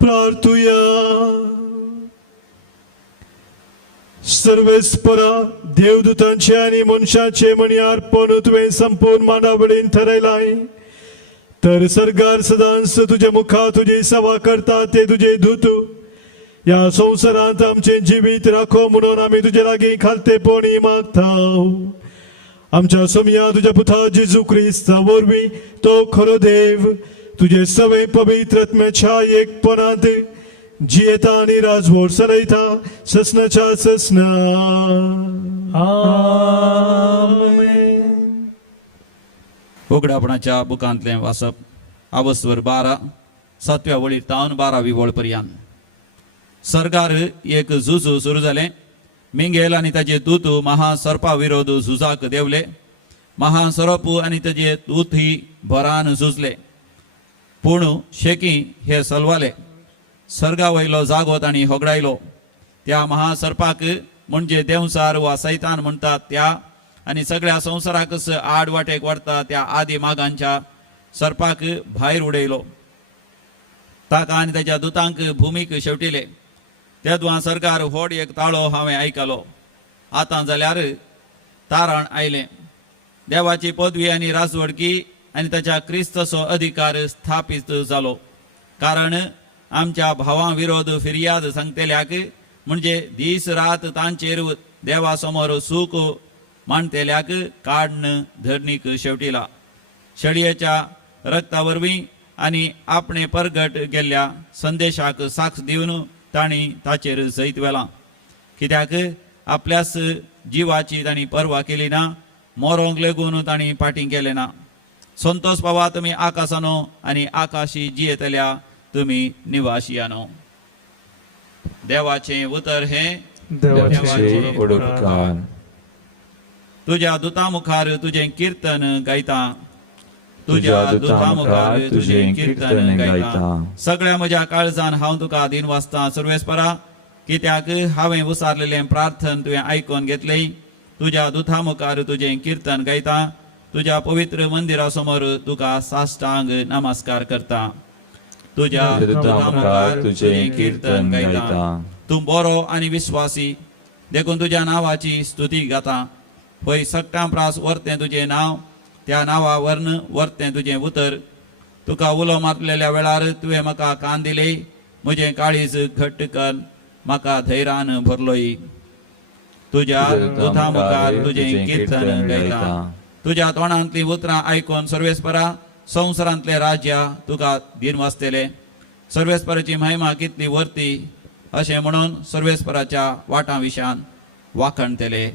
प्रार्थूया. सर्वेस्परा देवदूतांचे आनी मनशाचे मणियार पण तुवें संपूर्ण मानावळीन ठरयलाय, तर सरगार सदांच तुझ्या मुखा तुझी सेवा करता ते तुझे दूत या संवसारांत आमचे जिवीत राखो म्हणून आमी तुजे लागीं खालतेपणी मागता. आमच्या सोमया तुझ्या पुता जेजू क्रिस्ता वरवीं तो खरो देव तुझे सवे पवित्र आत्म्याच्या एकपणांत जियेता आनी राजवट चलयता ससनाच्या ससना. Amen. उगडापणाच्या बुकांतले वाचप आवस्वर 12 7व्या वळीर तावन 12वी वळ पर्यंत. सरकार एक झुजू सुरू जालें. मिंगेल आनी ताचे दूत महासर्पा विरोध झुजाक देवले. महासर्प आनी ताचे दूत ही भरान झुजले, पूण शेकी हे सलवाले. सर्गा वयलो जागो तांणी होगडायलो. त्या महासर्पाक म्हणजे देवसार वा सैतान म्हणटात त्या आनी सगळ्या संवसाराकच आड वाटेक व्हरता त्या आदी मागांच्या सर्पाक भायर उडयलो. ताका आनी ताच्या दुतांक भुमीक शेवटिले. तेदुआ सरकार व्हड एक ताळो हांवें आयकलो. आतां जाल्यार तारण आयलें. देवाची पदवी आनी राजवडकी आनी ताच्या क्रिस्तचो अधिकार स्थापीत जालो. कारण आमच्या भावां विरोध फिर्याद सांगतेल्याक म्हणजे दीस रात तांचेर देवा समोर सूक मांडतेल्याक काडण धरणीक शेवटिला. शेळयेच्या रक्ता वरवीं आनी आपणे परगट गेल्ल्या संदेशाक साक्ष दिवन तांणी ताचेर सैत वेलां. कित्याक आपल्याच जिवाची तांणी पर्वा केली ना, मोरोंक लेगून तांणी पाटी केले ना. संतोष पावा तुमी आकाशानो आनी आकाशी जियेतल्या तुमी निवासियानो. देवाचें उतर हे देवाचे उपकार. तुझ्या दुता मुखार तुझें कीर्तन गायता. तुझ्या दुता मुखार तुझें कीर्तन गायता. सगळ्या म्हज्या काळजान हांव तुका दिन वाचता सर्वेस्परा, कित्याक हांवें उसारलेलें प्रार्थन तुवें आयकून घेतलें. तुझ्या दुता मुखार तुझें कीर्तन गायता. तुझ्या पवित्र मंदिरा समोर तुका साश्टांग नमस्कार करता. तुझ्या दुता मुखार तुझें कीर्तन गायता. तूं बरो आनी विश्वासी देखून तुज्या नांवाची स्तुती गाता. पळय सक्टां प्रास व्हरतें तुजें नांव, त्या नांवा वरन व्हरतें तुजें उतर. तुका उलो मारलेल्या वेळार तुवें म्हाका कान दिले. म्हजें काळीज घट्ट कर, म्हाका धैर्यान भरलोय. तुज्या दुता मुखार तुजें कीर्तन गायता. तुज्या तोंडांतलीं उतरां आयकून सर्वेस्परा संवसारांतले राज्या तुका दिन वाचतले. सर्वेस्पराची महिमा कितली वर्ती अशें म्हणून सर्वेस्पराच्या वाटां विशान वाखणतले.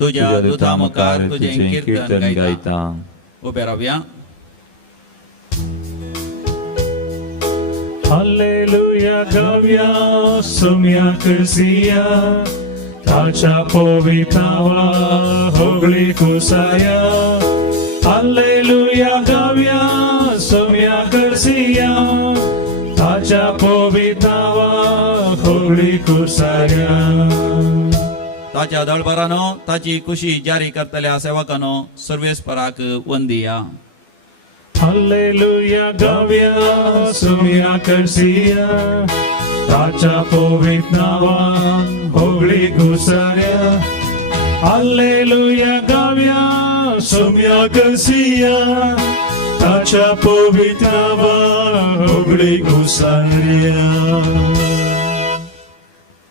तुझ्या दुता मुखार तुझें कीर्तन गायता. उबे रावया. Hallelujah गावया सोम्या करसिया. ताच्या पवित्रावा होगळी कुसाया. Hallelujah गावया सोम्या करसिया. ताच्या पवित्रावा होगळी कुसाया. ताच्या दळबरानो ताची खुशी जारी करतल्या सेवकानो सर्वेस्पराक वंदिया. Hallelujah गावया सोम्या करसिया. ताच्या पवित्र नावा होगळी घुसाऱ्या. Hallelujah गावया सोम्या करसिया. ताच्या पवित्र नांवान होगळी घुसाळया.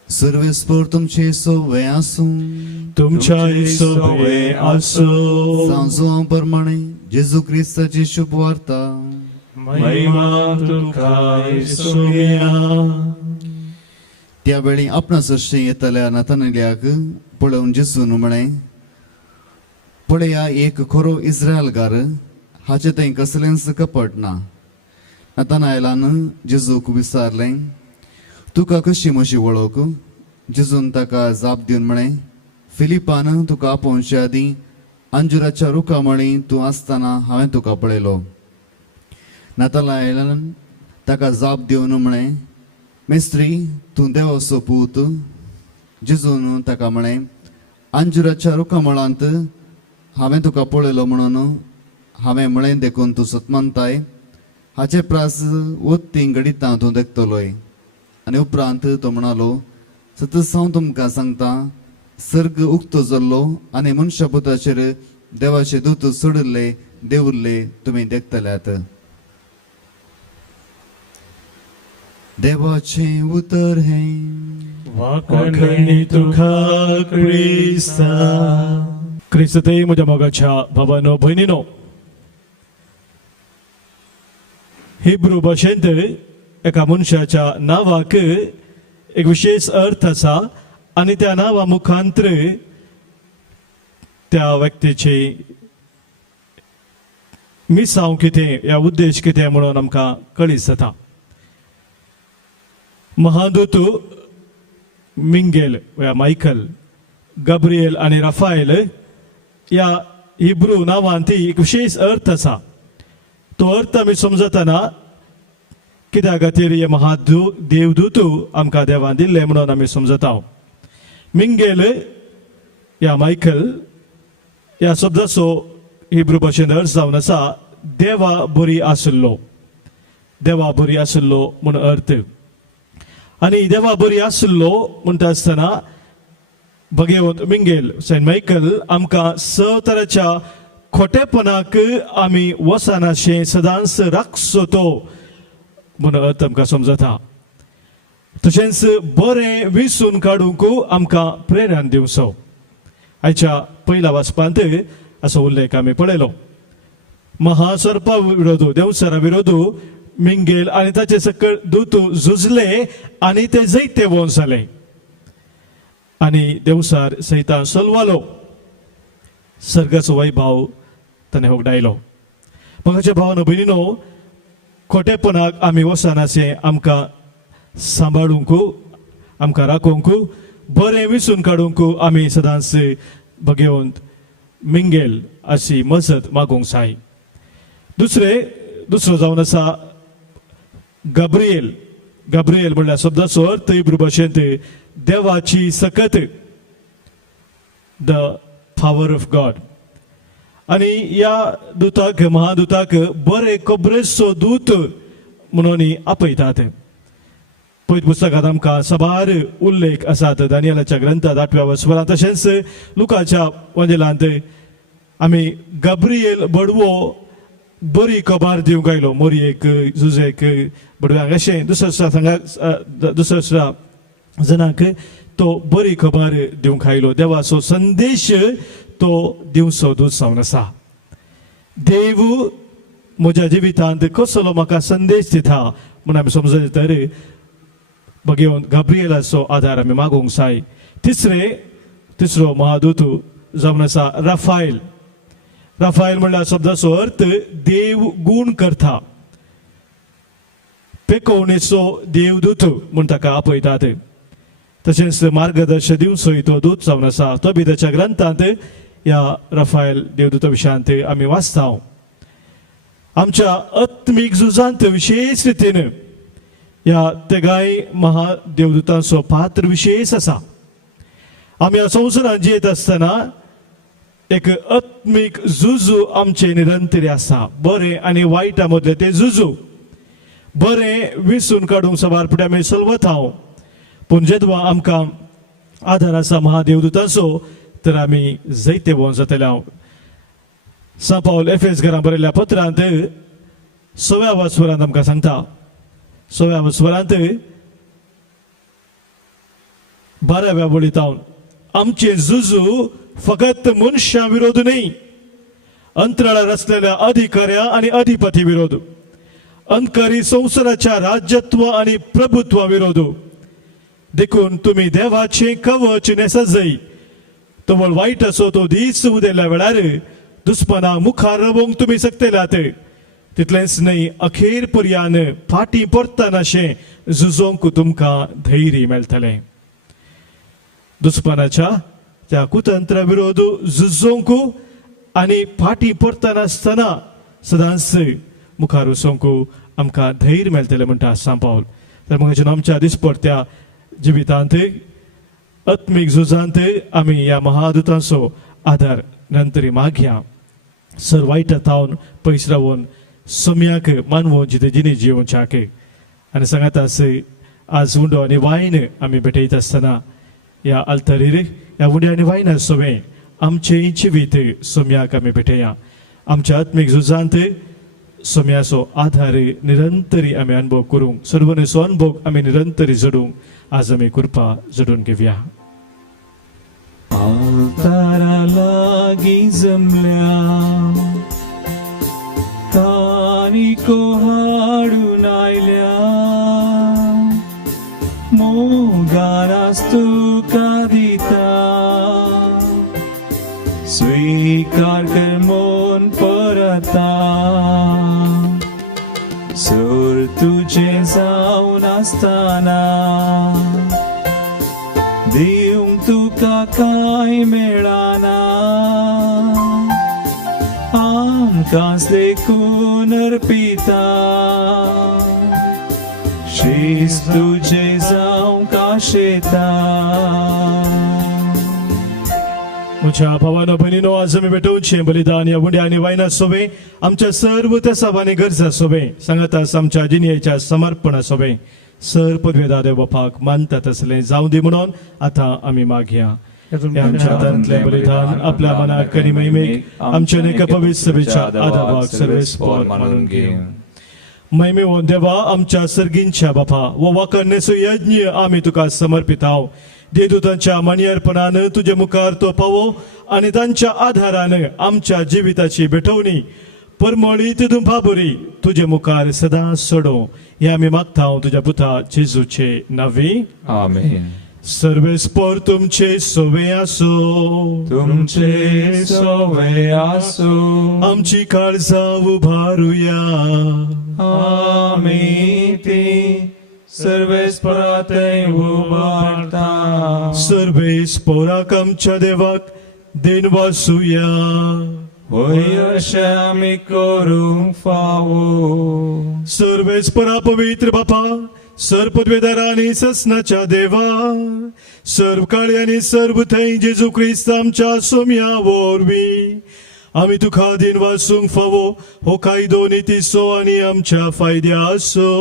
सर्वेस्पर तुमचे सोवे आसूं तुमच्या सोबे आसो. सांजो प्रमाणे जेजू क्रिस्ताची शुभ वार्ता महिमा तुका येसुया. त्यावेळी आपणा सश्टी येतल्या नातानल्याक पळोवन जेजून म्हळें, पळया एक खरो इस्रायलकार, हाचे थंय कसलेंच कपट ना. नातानायलान जेजूक विचारलें, तुका कशी म्हशी वळख? जेजून ताका जाप दिवन म्हळें, फिलिपान तुका आपोवच्या आदीं अंजुराच्या रुखा मळी तूं आसतना हांवें तुका पळयलो. नातानायलान ताका जाप दिवन म्हळें, मेस्त्री, तूं देवाचो पूत. जेजून ताका म्हळें, अंजुराच्या रुखा मळांत हांवें तुका पळयलो म्हणून हांवें म्हळें देखून तूं सतमंताय. हाचे प्रास वत्ती घडिता तूं देखतलोय. आनी उपरांत तो म्हणालो, सतत हांव तुमकां सांगता, सर्ग उक्तो जाल्लो आनी मनशापुताचेर देवाचे दूत चडले देंवरले तुमी देखतल्यात. देवाचे उतर हे वाकणी तुका क्रिस्ता. क्रिस्ते म्हज्या मोगाच्या भावानो भयणीनो, हिब्रू भाशेंत एका मनशाच्या नावाक एक विशेष अर्थ आसा आनी त्या नांवा मुखांतर त्या व्यक्तीची मिसांव कितें या उद्देश कितें म्हणून आमकां कळीत जाता. महादूत मिंगेल वा मायकल, गब्रिएल आनी राफाएल या हिब्रू नांवांत एक विशेष अर्थ आसा. तो अर्थ आमी समजतना कित्या खातीर हे देवदूत आमकां देवान दिल्ले म्हणून आमी समजता. मिंगेल या मायकल या शब्दाचो हिब्रू भाशेंत अर्थ जावन आसा देवा बरी आसलो. देवा बरी आसलो म्हूण अर्थ. आनी देवा बरी आसलो म्हणटा आसतना भगवंत मिंगेल सेंट मायकल आमकां स तराच्या खोटेपणाक आमी वचनाशें सदांच राखसोतो म्हूण अर्थ आमकां समजता. तशेंच बरें विसून काडूंक आमकां प्रेरण दिवचो. आयच्या पयल्या वाचपांत असो उल्लेख आमी पळयलो. महासर्पा विरोध, देवसरा विरोध मिंगेल आनी ताचे सकयल दूत झुजले आनी ते जैते वोंस जाले आनी देवसार सैतान सोलवालो. सर्गाचो वैभव ताणें होगडायलो. म्हाकाच्या भावानो भयणीनो, खोटेपणाक आमी वचनाशें आमकां सांबाळूंक, आमकां राखूंक, बरें विसून काडूंक आमी सदांच भगवंत मिंगेल अशी मजत मागूंक जाय. दुसरो जावन आसा गब्रिएल. गब्रिएल म्हणल्यार शब्दाचो अर्थ हिब्रू भाशेंत देवाची सकत, द पावर ऑफ गॉड. आनी ह्या दुताक, महादूताक बरे खबरेचो दूत म्हणून आपयतात. पयत पुस्तकांत आमकां साबार उल्लेख आसात. दानियेलाच्या ग्रंथांत 8व्या वचपरांत, तशेंच लुकाच्या वंजेलांत आमी गब्रिएल बडवो बरी खबर दिवंक आयलो. मोरयेक, झुजेक, बडव्यांक अशें दुसऱ्या जनांक तो बरी खबर दिवंक आयलो. देवाचो संदेश तो दिवचो दूत जावन आसा. देव म्हज्या जिवितांत कसलो म्हाका संदेश दिता म्हूण आमी समजले तर भगवंत गब्रिएलाचो आदार आमी मागूंक जाय. तिसरो महादूत जावन आसा राफाएल. राफाएल म्हणल्यार शब्दाचो अर्थ देव गूण करता. पेकोवणेचो देवदूत म्हूण ताका आपयतात. तशेंच मार्गदर्शन दिवचोय तो दूत जावन आसा. तोबिदाच्या ग्रंथांत ह्या राफाएल देवदूता विशयांत आमी वाचता. आमच्या आत्मीक झुजांत विशेष रितीन ह्या तेगाय महादेवदूतांचो पात्र विशेष आसा. आमी ह्या संवसारांत जियेत आसतना एक आत्मीक झुजू आमचे निरंतर आसा. बरें आनी वायटा मदलें तें झुजू. बरें विसून काडूंक सवार फुडें आमी चलवता. पूण जेदवा आमकां आदार आसा महादेवदूतांचो तर आमी जैते वों जातले. सा पाऊल एफेस घरां बरयल्ल्या पत्रांत 6व्या वस्वरांत आमकां सांगता 6व्या वस्वरांत 12व्या वळींतावन आमचे झुजू फकत मनशा विरोध न्ही अंतराळार असलेल्या अधिकाऱ्या आणि अधिपती विरोध अंधकारी संसाराच्या राज्यत्व आणि प्रभुत्वा विरोध देखून तुम्ही देवाचे कवच नेसजय तो वाईट असो तो दीस उदेल्या वेळार दुस्मना मुखार रवंक तुम्ही सकतेलात तितलेंच न्ही अखेर पर्यान फाटी परतनाशें झुजोंक तुमकां धैर्य मेळटलें दुस्मनाच्या त्या कुतंत्रा विरोध झुजोंक आणि फाटी परतनासतना सदांच मुखार वचोंक आमकां धैर्य मेळटलें म्हणटा सा पाऊल तर मग आमच्या दिसपट्ट्या जिवितांत आत्मीक झुजांत आमी ह्या महादूतांचो आदार नंतरी मागया सर वायटातावन पयस रावन सम्याक मानवो जिणे जिवोवच्याक आनी सांगात आज उंडो आनी वायन आमी भेटयत आसतना ह्या आल्तारीर ह्या उंड्या आनी वायना सोवे आमचे जिवीत सोम्याक आमी भेटया आमच्या आत्मीक झुजांत सोम्याचो आधार निरंतरी आमी अनुभव करूंक सर्वनेचो अनुभव आमी निरंतरी जडूंक आज आमी कृपा जडून घेवया आल्तारा लागीं जमल्या कानिको हाडून आयल्या मोगानास तुका दिता स्वीकार कर मन परता सोर तुझे जावन आसतना दिवंक तुका कांय मेळना आमकांच देखून अर्पिता शीस तुझे जावंक आशेता म्हज्या भावानो भयणीनो आज आमी भेटोवचें बलिदान ह्या उंड्या आनी वायना सोबे आमच्या सर्व तेसावांनी गरजा सोबे सांगात आमच्या जिणेच्या समर्पणा सोबे सर पदवेदार देव बापाक मानता तसलें जावं दी म्हणून आतां आमी मागया हे आमच्या हातांतलें बलिदान आपल्या मनाक आनी महिमेक आमच्या नेक पवित्र सभेच्या आदाराक सर्वेस्पर मानून घेवं महिमे हो देवा आमच्या सर्गींच्या बापा वो वाकणेचो यज्ञ आमी तुका समर्पिताव देदूतांच्या मणियर्पणान तुझे मुखार तो पावो आणि तांच्या आधारान आमच्या जिविताची भेटवणी परमळीत दुंभाबुरी तुझे मुखार सदा सोडो हे आमी मागता तुझ्या पुता जेजूचे नावे आमेन सर्वेस्पर तुमचे सोवे आसो तुमचे सोवे आसो आमची काळजां उभारुया आमी ती सर्वेस्पराते उबारता सर्वेस्पराक आमच्या देवाक देण वासुया होय अशें आमी करूंक फावो सर्वेस्परा पवित्र बापा सर्व पदवेदारांनी ससनाच्या देवा सर्व काळी आनी सर्व थंय जेजू क्रिस्त आमच्या सोम्या वरवीं आमी तुका दिन वासूंक फावो हो कायदो नितीसो आनी आमच्या फायद्या आसो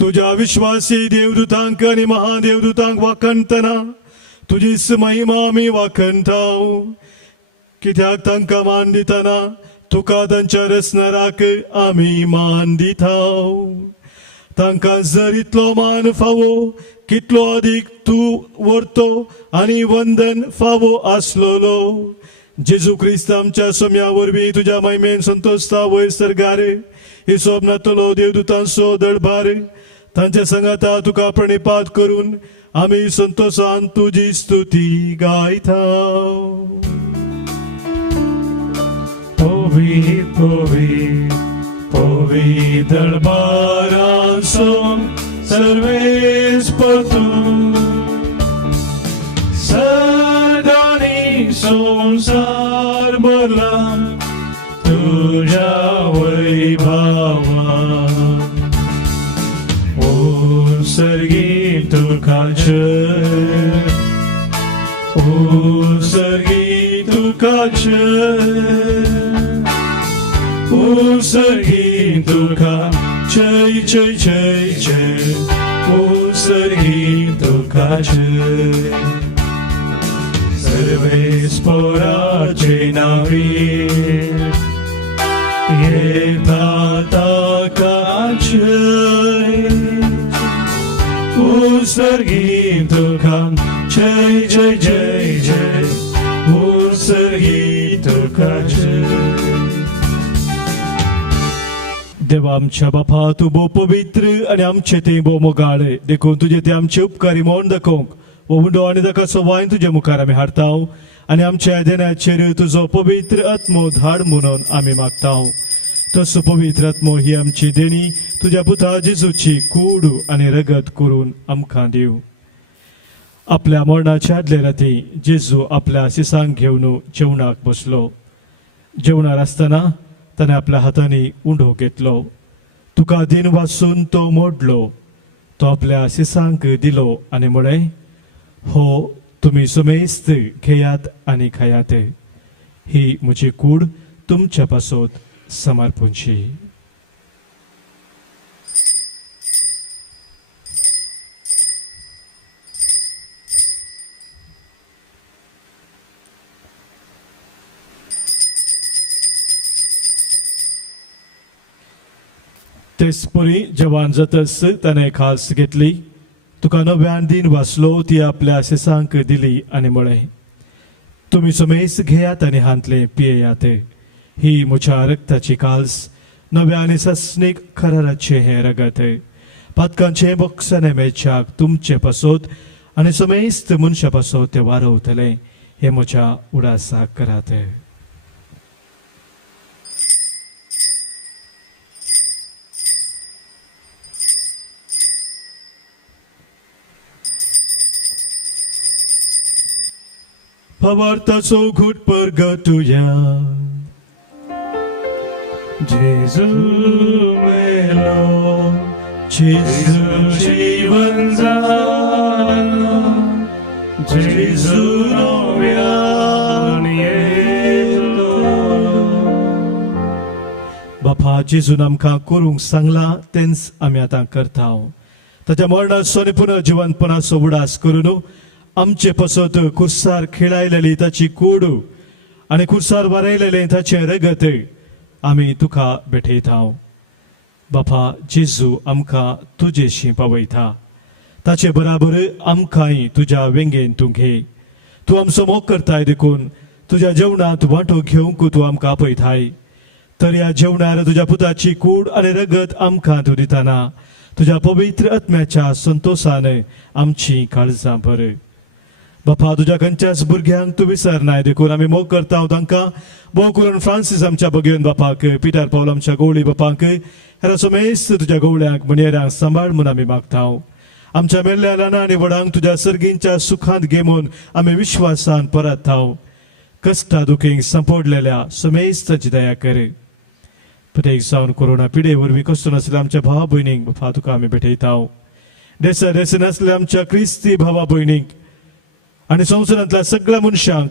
तुझ्या विश्वासी देवदूतांक आनी महादेवदूतांक वाखणतना तुजीच महिमा आमी वाखणताव कित्याक तांकां मान दितना तुका तांच्या रचणाराक आमी मान दिताव तांकां जर इतलो मान फावो कितलो अदीक तूं व्हरतो आनी वंदन फावो आसलोलो जेजू क्रिस्त आमच्या सोम्या वरवीं तुज्या महिमेन संतोषता वयर सरगार ही सोबनातलो देवदूतांचो दळभार तांच्या संगाता तुका प्रणिपात करून आमी संतोषान तुजी स्तुती गायता पोवी पोवी पोवी दरबारांसून सर्वेस्पर तूं सदानी संसार भरला तुझ्या वैभवान सर्गी तुकाचे सर्गी तुकाचे सर्गी तुका जय जय जय जय सर्गी तुकाचे सर्वेस्पराचे नावी येता ताकाचय उसर्गी तुका जय जय जय जय उसर्गी तुका जय. देवा आमच्या बापा तू बो पवित्र आणि आमचे ते बो मोगाळे देखून तुझे ते आमचे उपकारी म्हूण दाखोवंक वो हुंडो आनी ताका सोवायन तुजे मुखार आमी हाडटाव आनी आमच्या देण्याचेर तुजो पवित्र आत्मो धाड म्हणून आमी मागताव. तसो पवित्र आत्मो ही आमची देणी तुज्या पुता जेजूची कूड आनी रगत करून आमकां दिव. आपल्या मरणाच्या आदले राती जेजू आपल्या सिसांक घेवन जेवणाक बसलो. जेवणार आसतना ताणें आपल्या हातांनी उंडो घेतलो. तुका दिन वाचून तो मोडलो. तो आपल्या सिसांक दिलो आनी म्हळें, हो तुम्ही सुमेस्त घेयात आनी खायात. ही म्हजी कूड तुमच्या पासत समर्पूंची. तेच परी जेवण जातस ताणें खास घेतली. तुका नव्यान दिन वाचलो ती आपल्या सिसांक दिली आनी म्हळें, तुमी सुमेस घेयात आनी हांतले पियेयात. ही म्हज्या रक्ताची काल्स नव्या आनी सस्नीक खराराचे हे रगत. पातकांचे बक्षाने मेळच्याक तुमचे पासत आनी सुमेस्त मनशा पासत ते वारवतले. हे म्हज्या उडासाक करात. Pavartaso good purgatoria. जेजू मेलो Jesus, जीवन झाला जेजू नव्यान येलो. बापा जेजून आमकां करूंक सांगला तेंच आमी आतां करताव. ताच्या मरणाचो आनी पुनर्जिवंतपणाचो उडास करून आमचे पासत खुर्सार खिळायलेली ताची कूड आनी खुर्सार वारयलेलें ताचें रगत आमी तुका भेटयताव. बापा जेजू आमकां तुजेशी पावयता. ताचे बराबर आमकांय तुज्या वेंगेन तूं घे. तूं आमचो मोग करताय देखून तुज्या जेवणांत वांटो घेवंक तूं आमकां आपयताय. तर ह्या जेवणार तुज्या पुताची कूड आनी रगत आमकां तूं दितना तुज्या पवित्र आत्म्याच्या संतोषान आमची काळजां भर. बापा तुज्या खंयच्याच भुरग्यांक तूं विसरनाय देखून आमी मोग करता तांकां भोव करून फ्रांसीस आमच्या भगियन बापाक, पिटर पौल आमच्या गवळी बापाक, हेरा सुमेस्त तुज्या गवळ्यांक मणेरांक सांबाळ म्हूण आमी मागताव. आमच्या मेल्ल्या ल्हान आनी व्हडांक तुज्या सर्गींच्या सुखांत घे म्हूण आमी विश्वासान परताव. कश्टा दुखेंक सांपडलेल्या सुमेस्ताची दया कर. प्रत्येक जावन कोरोना पिडे वरवीं कश्ट नासलेल्या आमच्या भावा भयणींक बापा तुका आमी भेटयताव. देसा नासलेल्या आमच्या क्रिस्ती भावा भयणींक आनी संवसारांतल्या सगळ्या मनशांक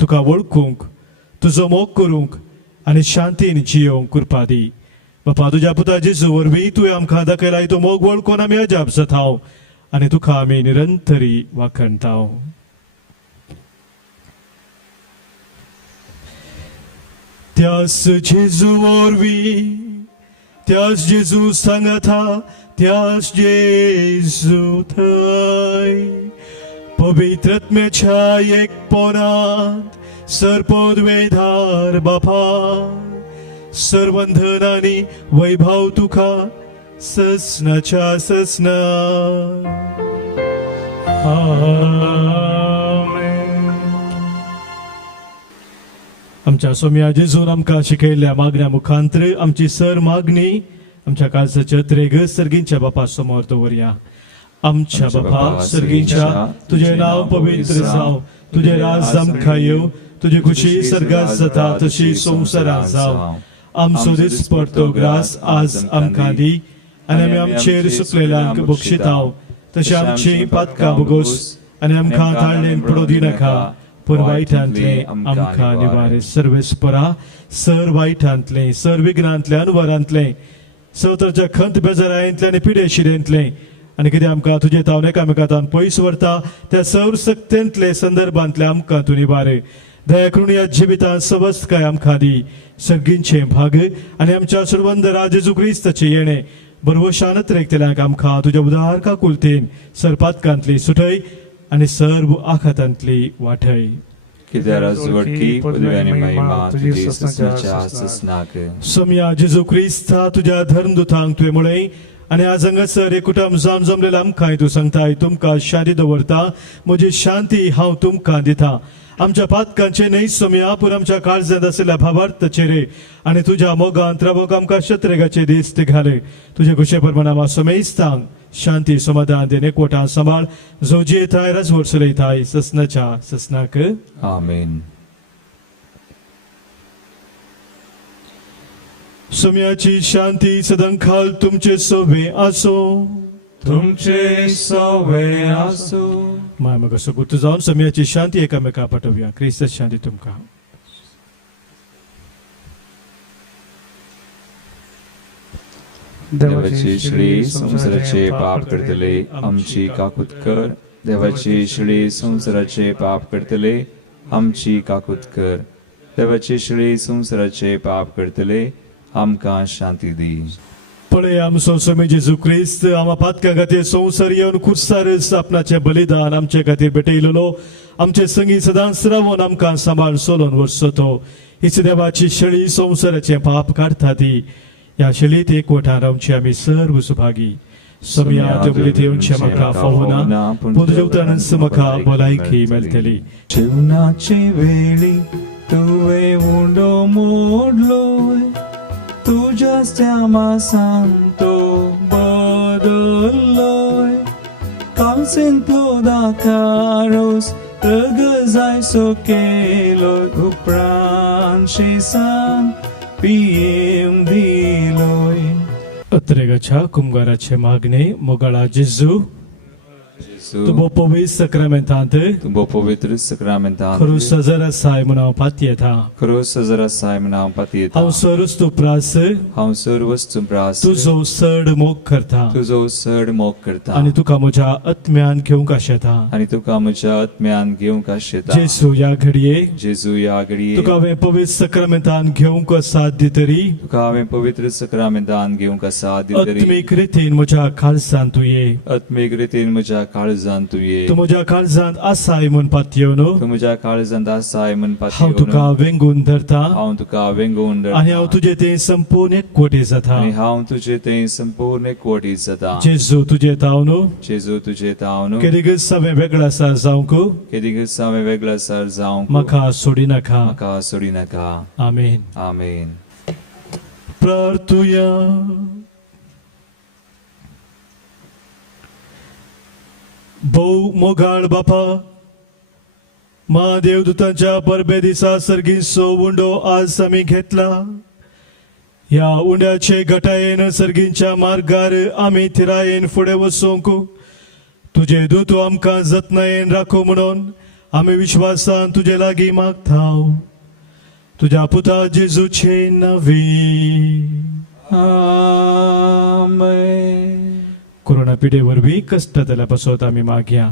तुका वळखूंक तुजो मोग करूंक आनी शांतीन जियोंक कृपा दी. बापा तुज्या पुता जेजू वरवीं तुवें आमकां दाखयलाय तो मोग वळखून आमी अजाप जाताव आनी तुका आमी निरंतरी वाखणताव. त्याच जेजू वरवीं त्याच जेजू सांगता त्याच जेजू थंय पवित्र आत्म्याच्या एकपणांत सरपदवेधार बापा सर्वंधन आनी वैभव तुका ससनाच्या ससना. आमच्या सोम्या जेजून आमकां शिकयल्ल्या मागण्या मुखांतर आमची सर मागणी आमच्या काळजाच्या त्रेग सर्गींच्या बापा समोर दवरया. आमच्या बापा सर्गींच्या तुझे नाव पवित्र जाव. तुझे राज आमकां येव. तुझी खुशी सर्गात जाता तशी संवसारांत जाव. आमचो दिसपडतो ग्रास आज आमकां दी आनी आमी आमचेर सुकलेल्यांक बक्षिताव. तशें आमची पातकां भोगोस आनी आमकां ताळणेन पडो दिनाका पूण वायटांतले आमकां निवार. सर्वेस्परा सर वायटांतले सर विघ्नांतले अनुवारांतले सवताच्या खंत बेजारांतले आनी पिडेशिरेंतले आनी कितें आमकां तुजे तावन एकामेकांतान पयस व्हरता त्या सर्वसक्तेंतले संदर्भांतले आमकां तूं निबार दया करून या जिवितांत सबस्त काय आमकां दी सर्गींचे भाग आनी आमच्या सुरवंद राज जेजू क्रिस्ताचे येणे बरवशान तरेकतेल्यांक आमकां तुज्या उदार काकुलतेन सरपातकांतली सुटय आनी सर्व आखातांतली वाटय कित्याक राजवटकी पदवी आनी महिमा तुजी ससनाच्या ससनाक सोम्या जेजू क्रिस्ता तुज्या धर्मदुतांक तुवें म्हळें आनी आज हांगासर एक कुटुंब जावन जमलेलें आमकां तूं सांगताय तुमकां शांती दवरता म्हजी शांती हांव तुमकां दिता आमच्या पातकांचे न्हय सोम्या पूण आमच्या काळजांत आशिल्ल्या भावार्थाचेर आनी तुज्या मोगांत रावोंक आमकां शत्रेगाचे दीस घाल तुजे कुशे प्रमाण आमकां समेस्तांक शांती समाधान देन एकवटां सांबाळ जो जियेताय राजवट चलयताय ससनाच्या ससनाक आमेन सोम्याची शांती सदांखाल तुमचे सोबे आसो तुमचे सवे आसो माय मग असो गुर्तू जावन सोम्याची शांती एकामेका पाठवया क्रिस्त शांती तुमकां देवाची श्री संसाराचे पाप करतले आमची काकूत कर देवाची श्री संसाराचे पाप करतले आमची काकूत कर देवाची श्री संसाराचे पाप करतले आमकां शांती दी पळय आमचो सोमी जेजू क्रिस्त आमा पातका खातीर संवसार येवन खुर्सार आपणाचें बलिदान आमचे खातीर भेटयलेलो आमचे संगी सदांच रावून आमकां सांबाळ सोलोन वरसो तो हीच देवाची शेळी संवसाराचें पाप काडटा ती ह्या शेळीत एकवटां रावची आमी सर्व सुभागी सोम्या तबलीत येवनशें म्हाका फावना पूण तुज्या उतरांत म्हाका भलायकी मेळटली जीवनाचे वेळी तुवे उंडो मोडलोय तुझ्याच त्या मासांतो बदललोय कावसेंतलो दाकारोस रगजायसो केलोय उपरांतशी सांग पियेम दिलोय अत्रेगाच्या कुंभाराचे मागणे मोगाळा जेजू तुमो पवित्र सक्रमेंतांत तुमो पवित्र सक्रमेंतांत खरू सजर आसाय म्हूण हांव पाती येता खरो सजर आसाय म्हण हांव पाती येता हांव सर्वच तूं प्रास हांव सर्वच प्रास तुजो चड मोग करता तुजो चड मोग करता आनी तुका म्हज्या आत्म्यान घेवंक आशेता आनी तुका म्हज्या आत्म्यान घेवंक आशेता जेजू ह्या घडये जेजू ह्या घडये तुका हांवें पवित्र सक्रमेंतान घेवंक साथ दितरी तुका हांवें पवित्र सक्रमेंतान घेवंक साथ दितरी आत्मीक रितीन म्हज्या काळजांत तूं ये आत्मीक रितीन म्हज्या काळजांत तूं ये तूं म्हज्या काळजांत आसाय म्हूण पातयेवन तूं म्हज्या काळजांत आसाय म्हण हांव तुका वेंगून धरता हांव तुका वेंगून धरता आनी हांव तुजे ते संपूर्ण एकवटी जाता आनी हांव तुजे तें संपूर्ण एकवटीत जाता जेजू तुजे तावन जेजू तुजे तावन केदिगस हांवें वेगळा आसा जावंक केदिगस हांवें वेगळा सर जावंक म्हाका सोडी नाका म्हाका सोडी नाका आमेन आमेन प्रार्थुया भोव मोगाळ बापा महादेव दुतांच्या परबे दिसा सर्गींचो उंडो आज आमी घेतला ह्या उंड्याचे घटायेन सर्गींच्या मार्गार आमी थिरायेन फुडें वचूंक तुजे दूत आमकां जतनायेन राखो म्हणून आमी विश्वासान तुजे लागीं मागताव तुज्या पुता जेजूचे नवी आमेन कोरोना पिडे वरवीं कश्ट जाल्या पासत आमी मागया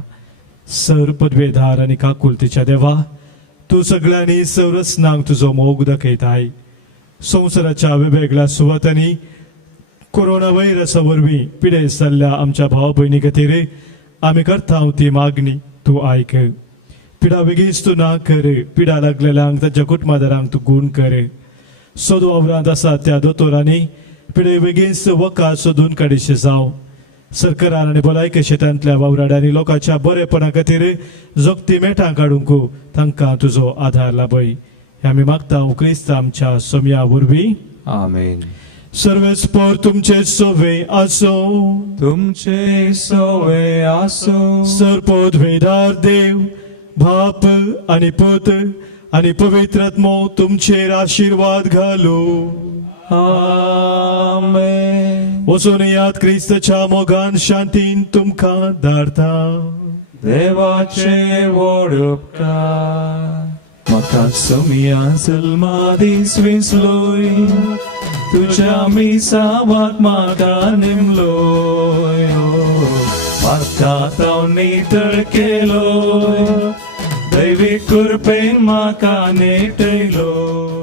सर पदवेधार आनी काकुलतीच्या देवा तूं सगळ्यांनी संरचनांक तुजो मोग दाखयताय संवसाराच्या वेगवेगळ्या सुवातांनी कोरोना व्हायरसा वरवीं पिडे जाल्ल्या आमच्या भाव भयणी खातीर आमी करता ती मागणी तूं आयक पिडा बेगीच तूं ना कर पिडा लागलेल्यांक ताच्या कुटुंबादारांक तूं गूण कर सोद वावरांत आसा त्या दोतोरांनी पिडे बेगीच वखा सोदून काडीशे जावं सरकारान आनी भलायकी क्षेत्रांतल्या वावराड्यांनी लोकांच्या बरेपणा खातीर जोगती मेठां काडूंक तांकां तुजो आधार लाभय हे आमी मागता क्रिस्त आमच्या सोम्या वरवीं आमेन सर्वेस्पर तुमचे सोवे आसो तुमचे सवे आसो सरपदवेदार देव बाप आनी पुत आनी पवित्र आत्मो तुमचेर आशीर्वाद घालो आमेन वचून याद क्रिस्ताच्या मोगान शांतीन तुमकां धाडटा देवाचे व्हड उपकार म्हाका सोमिया जल्मा दीस विसलोय तुज्या मिसावाक म्हाका निमलोय पातकांत हांव नितळ केलो दैवी कृपेन म्हाका नेटयलो